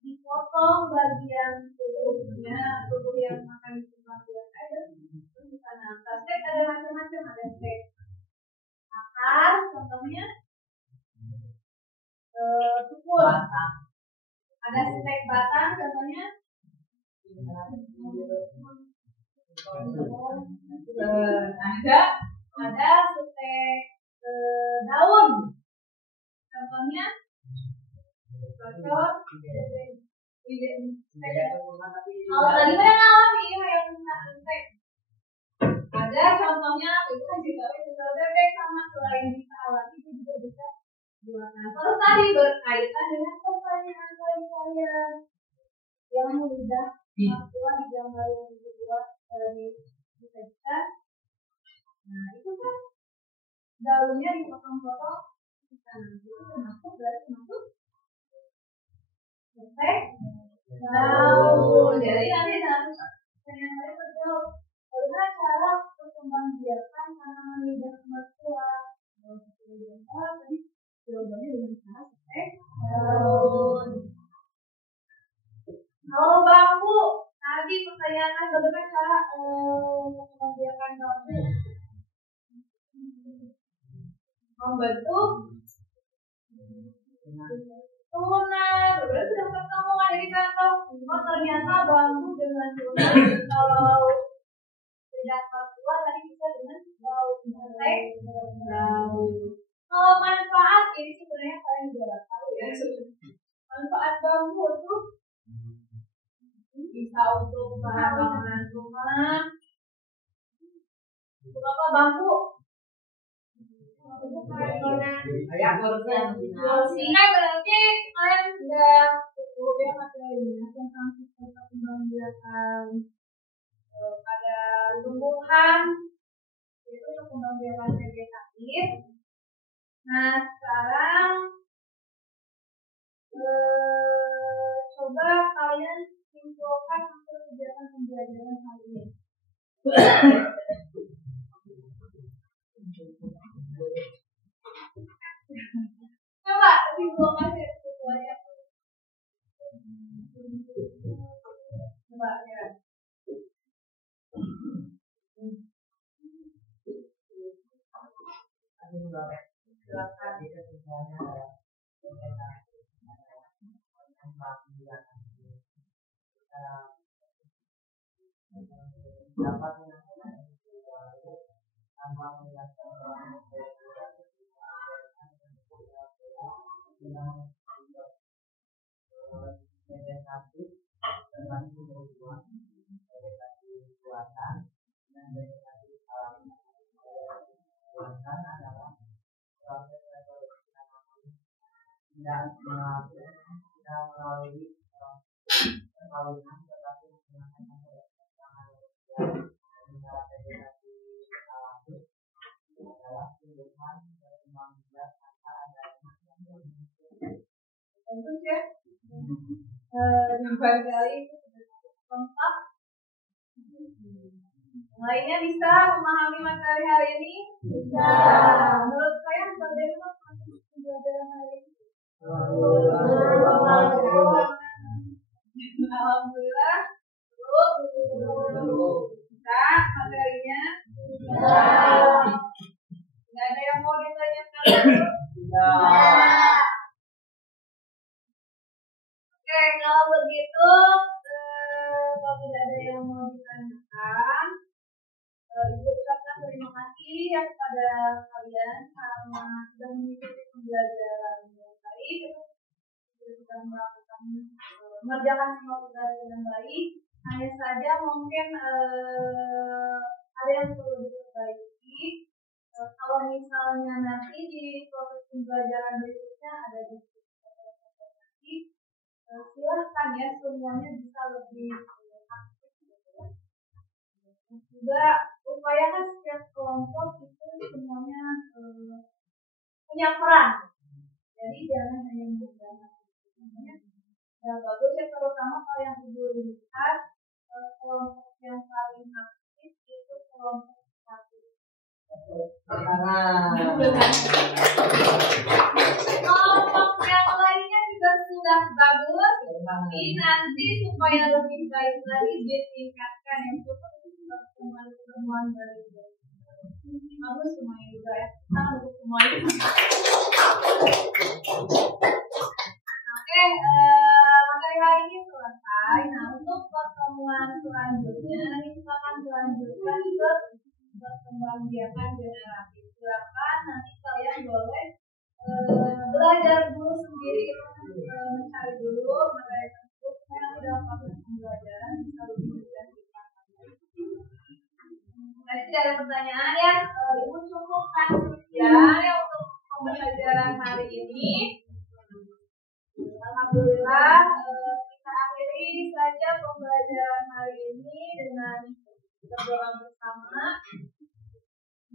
Dipotong bagian tubuhnya, tubuh yang makan kembang aja. Terus di sana stek ada macam-macam, ada stek akar, contohnya tukul. Ada stek batang, contohnya ada stek daun, contohnya cocok. Kalau tadi yang alami yang stek ada contohnya itu kan juga bebek sama selain bisa alami itu juga bisa buatan. Terus tadi berkaitan dengan pertanyaan kalian yang mudah aktual di gambar yang dibuat dari disajikan. Nah itu kan daunnya dipotong-potong kita nanti termasuk dari masuk stek daun. Jadi nanti harus yang saya berjawab bagaimana cara perkembangbiakan tanaman lidah mertua. Tadi jawabannya dengan cara stek daun. Kalau bambu pertanyaan bagaimana cara membiarkan bambu membentuk tunas. Berarti sudah ketemu ada di kantong. Oh ternyata bambu dengan tunas kalau tidak terkuat tadi bisa dengan bau. Kalau manfaat ini sebenarnya kalian juga tahu ya. Manfaat bambu itu bisa untuk bahan bangunan rumah. Untuk apa bambu? Kayak kursi. Berarti kalian sudah cukup ya materinya tentang pembiakan pada tumbuhan itu untuk pembiakan vegetatif. Nah sekarang coba kalian simpulkan hasil kegiatan pembelajaran hari ini. Coba simpulkan sesuatu. Coba ya. Silakan itu semuanya dapat vegetasi terbagi dua, vegetasi buatan dan vegetasi alam. Buatan adalah proses reproduksi tanaman tidak melalui perkawinan tetapi menggunakan metode pengembangan. Sementara vegetasi alami adalah tumbuhan berkembang biak tanpa adanya tentu ya. Barangkali itu lengkap. Lainnya bisa memahami materi hari ini? Bisa. Menurut kalian bagaimana pembelajaran hari ini? Alhamdulillah. Bisa materinya? Bisa. Tidak ada yang mau ditanyakan? Bisa. Oke, kalau begitu kalau tidak ada yang mau ditanyakan, Ibu ucapkan terima kasih ya kepada kalian karena sudah mengikuti pembelajaran yang baik, sudah melakukan mengerjakan semua tugas dengan baik. Hanya saja mungkin ada yang perlu diperbaiki. Kalau misalnya nanti di proses pembelajaran berikutnya ada diskusi, silahkan ya semuanya bisa lebih aktif gitu ya. Juga upayakan setiap kelompok itu semuanya punya peran. Jadi jangan hanya menjalankan. Ya bagus ya, terutama kalau yang Ibu lihat kelompok yang paling aktif itu kelompok 1. Kelompok yang lainnya juga sudah bagus. Tapi nanti supaya lebih baik lagi ditingkatkan yang cukup pertemuan dari bagus semuanya juga ya. Kita untuk semuanya. Oke, materi hari ini selesai. Nah untuk pertemuan selanjutnya nanti kita akan melanjutkan ke perkembangbiakan generatif. Silakan nanti kalian boleh belajar dulu sendiri, mencari dulu materi tersebut. Nanti dalam proses pembelajaran bisa lebih mudah. Tadi tidak ada pertanyaan ya, Ibu cukupkan sekian ya untuk pembelajaran hari ini. Alhamdulillah kita akhiri saja pembelajaran hari ini dengan berdoa bersama,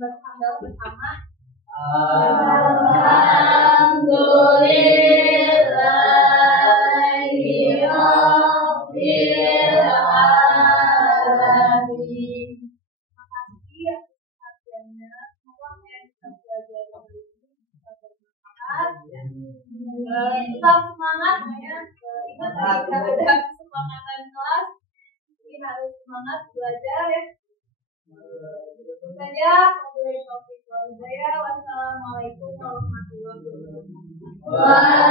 berhamdalillah bersama. Alhamdulillahirabbil alamin. Makasih atas perhatiannya. Semoga yang kita belajar hari ini bisa bermanfaat. Tetap semangat ya. Ingat tidak ada kesepakatan kelas. harus semangat belajar ya. Itu saja topik saya. Wassalamualaikum warahmatullahi wabarakatuh.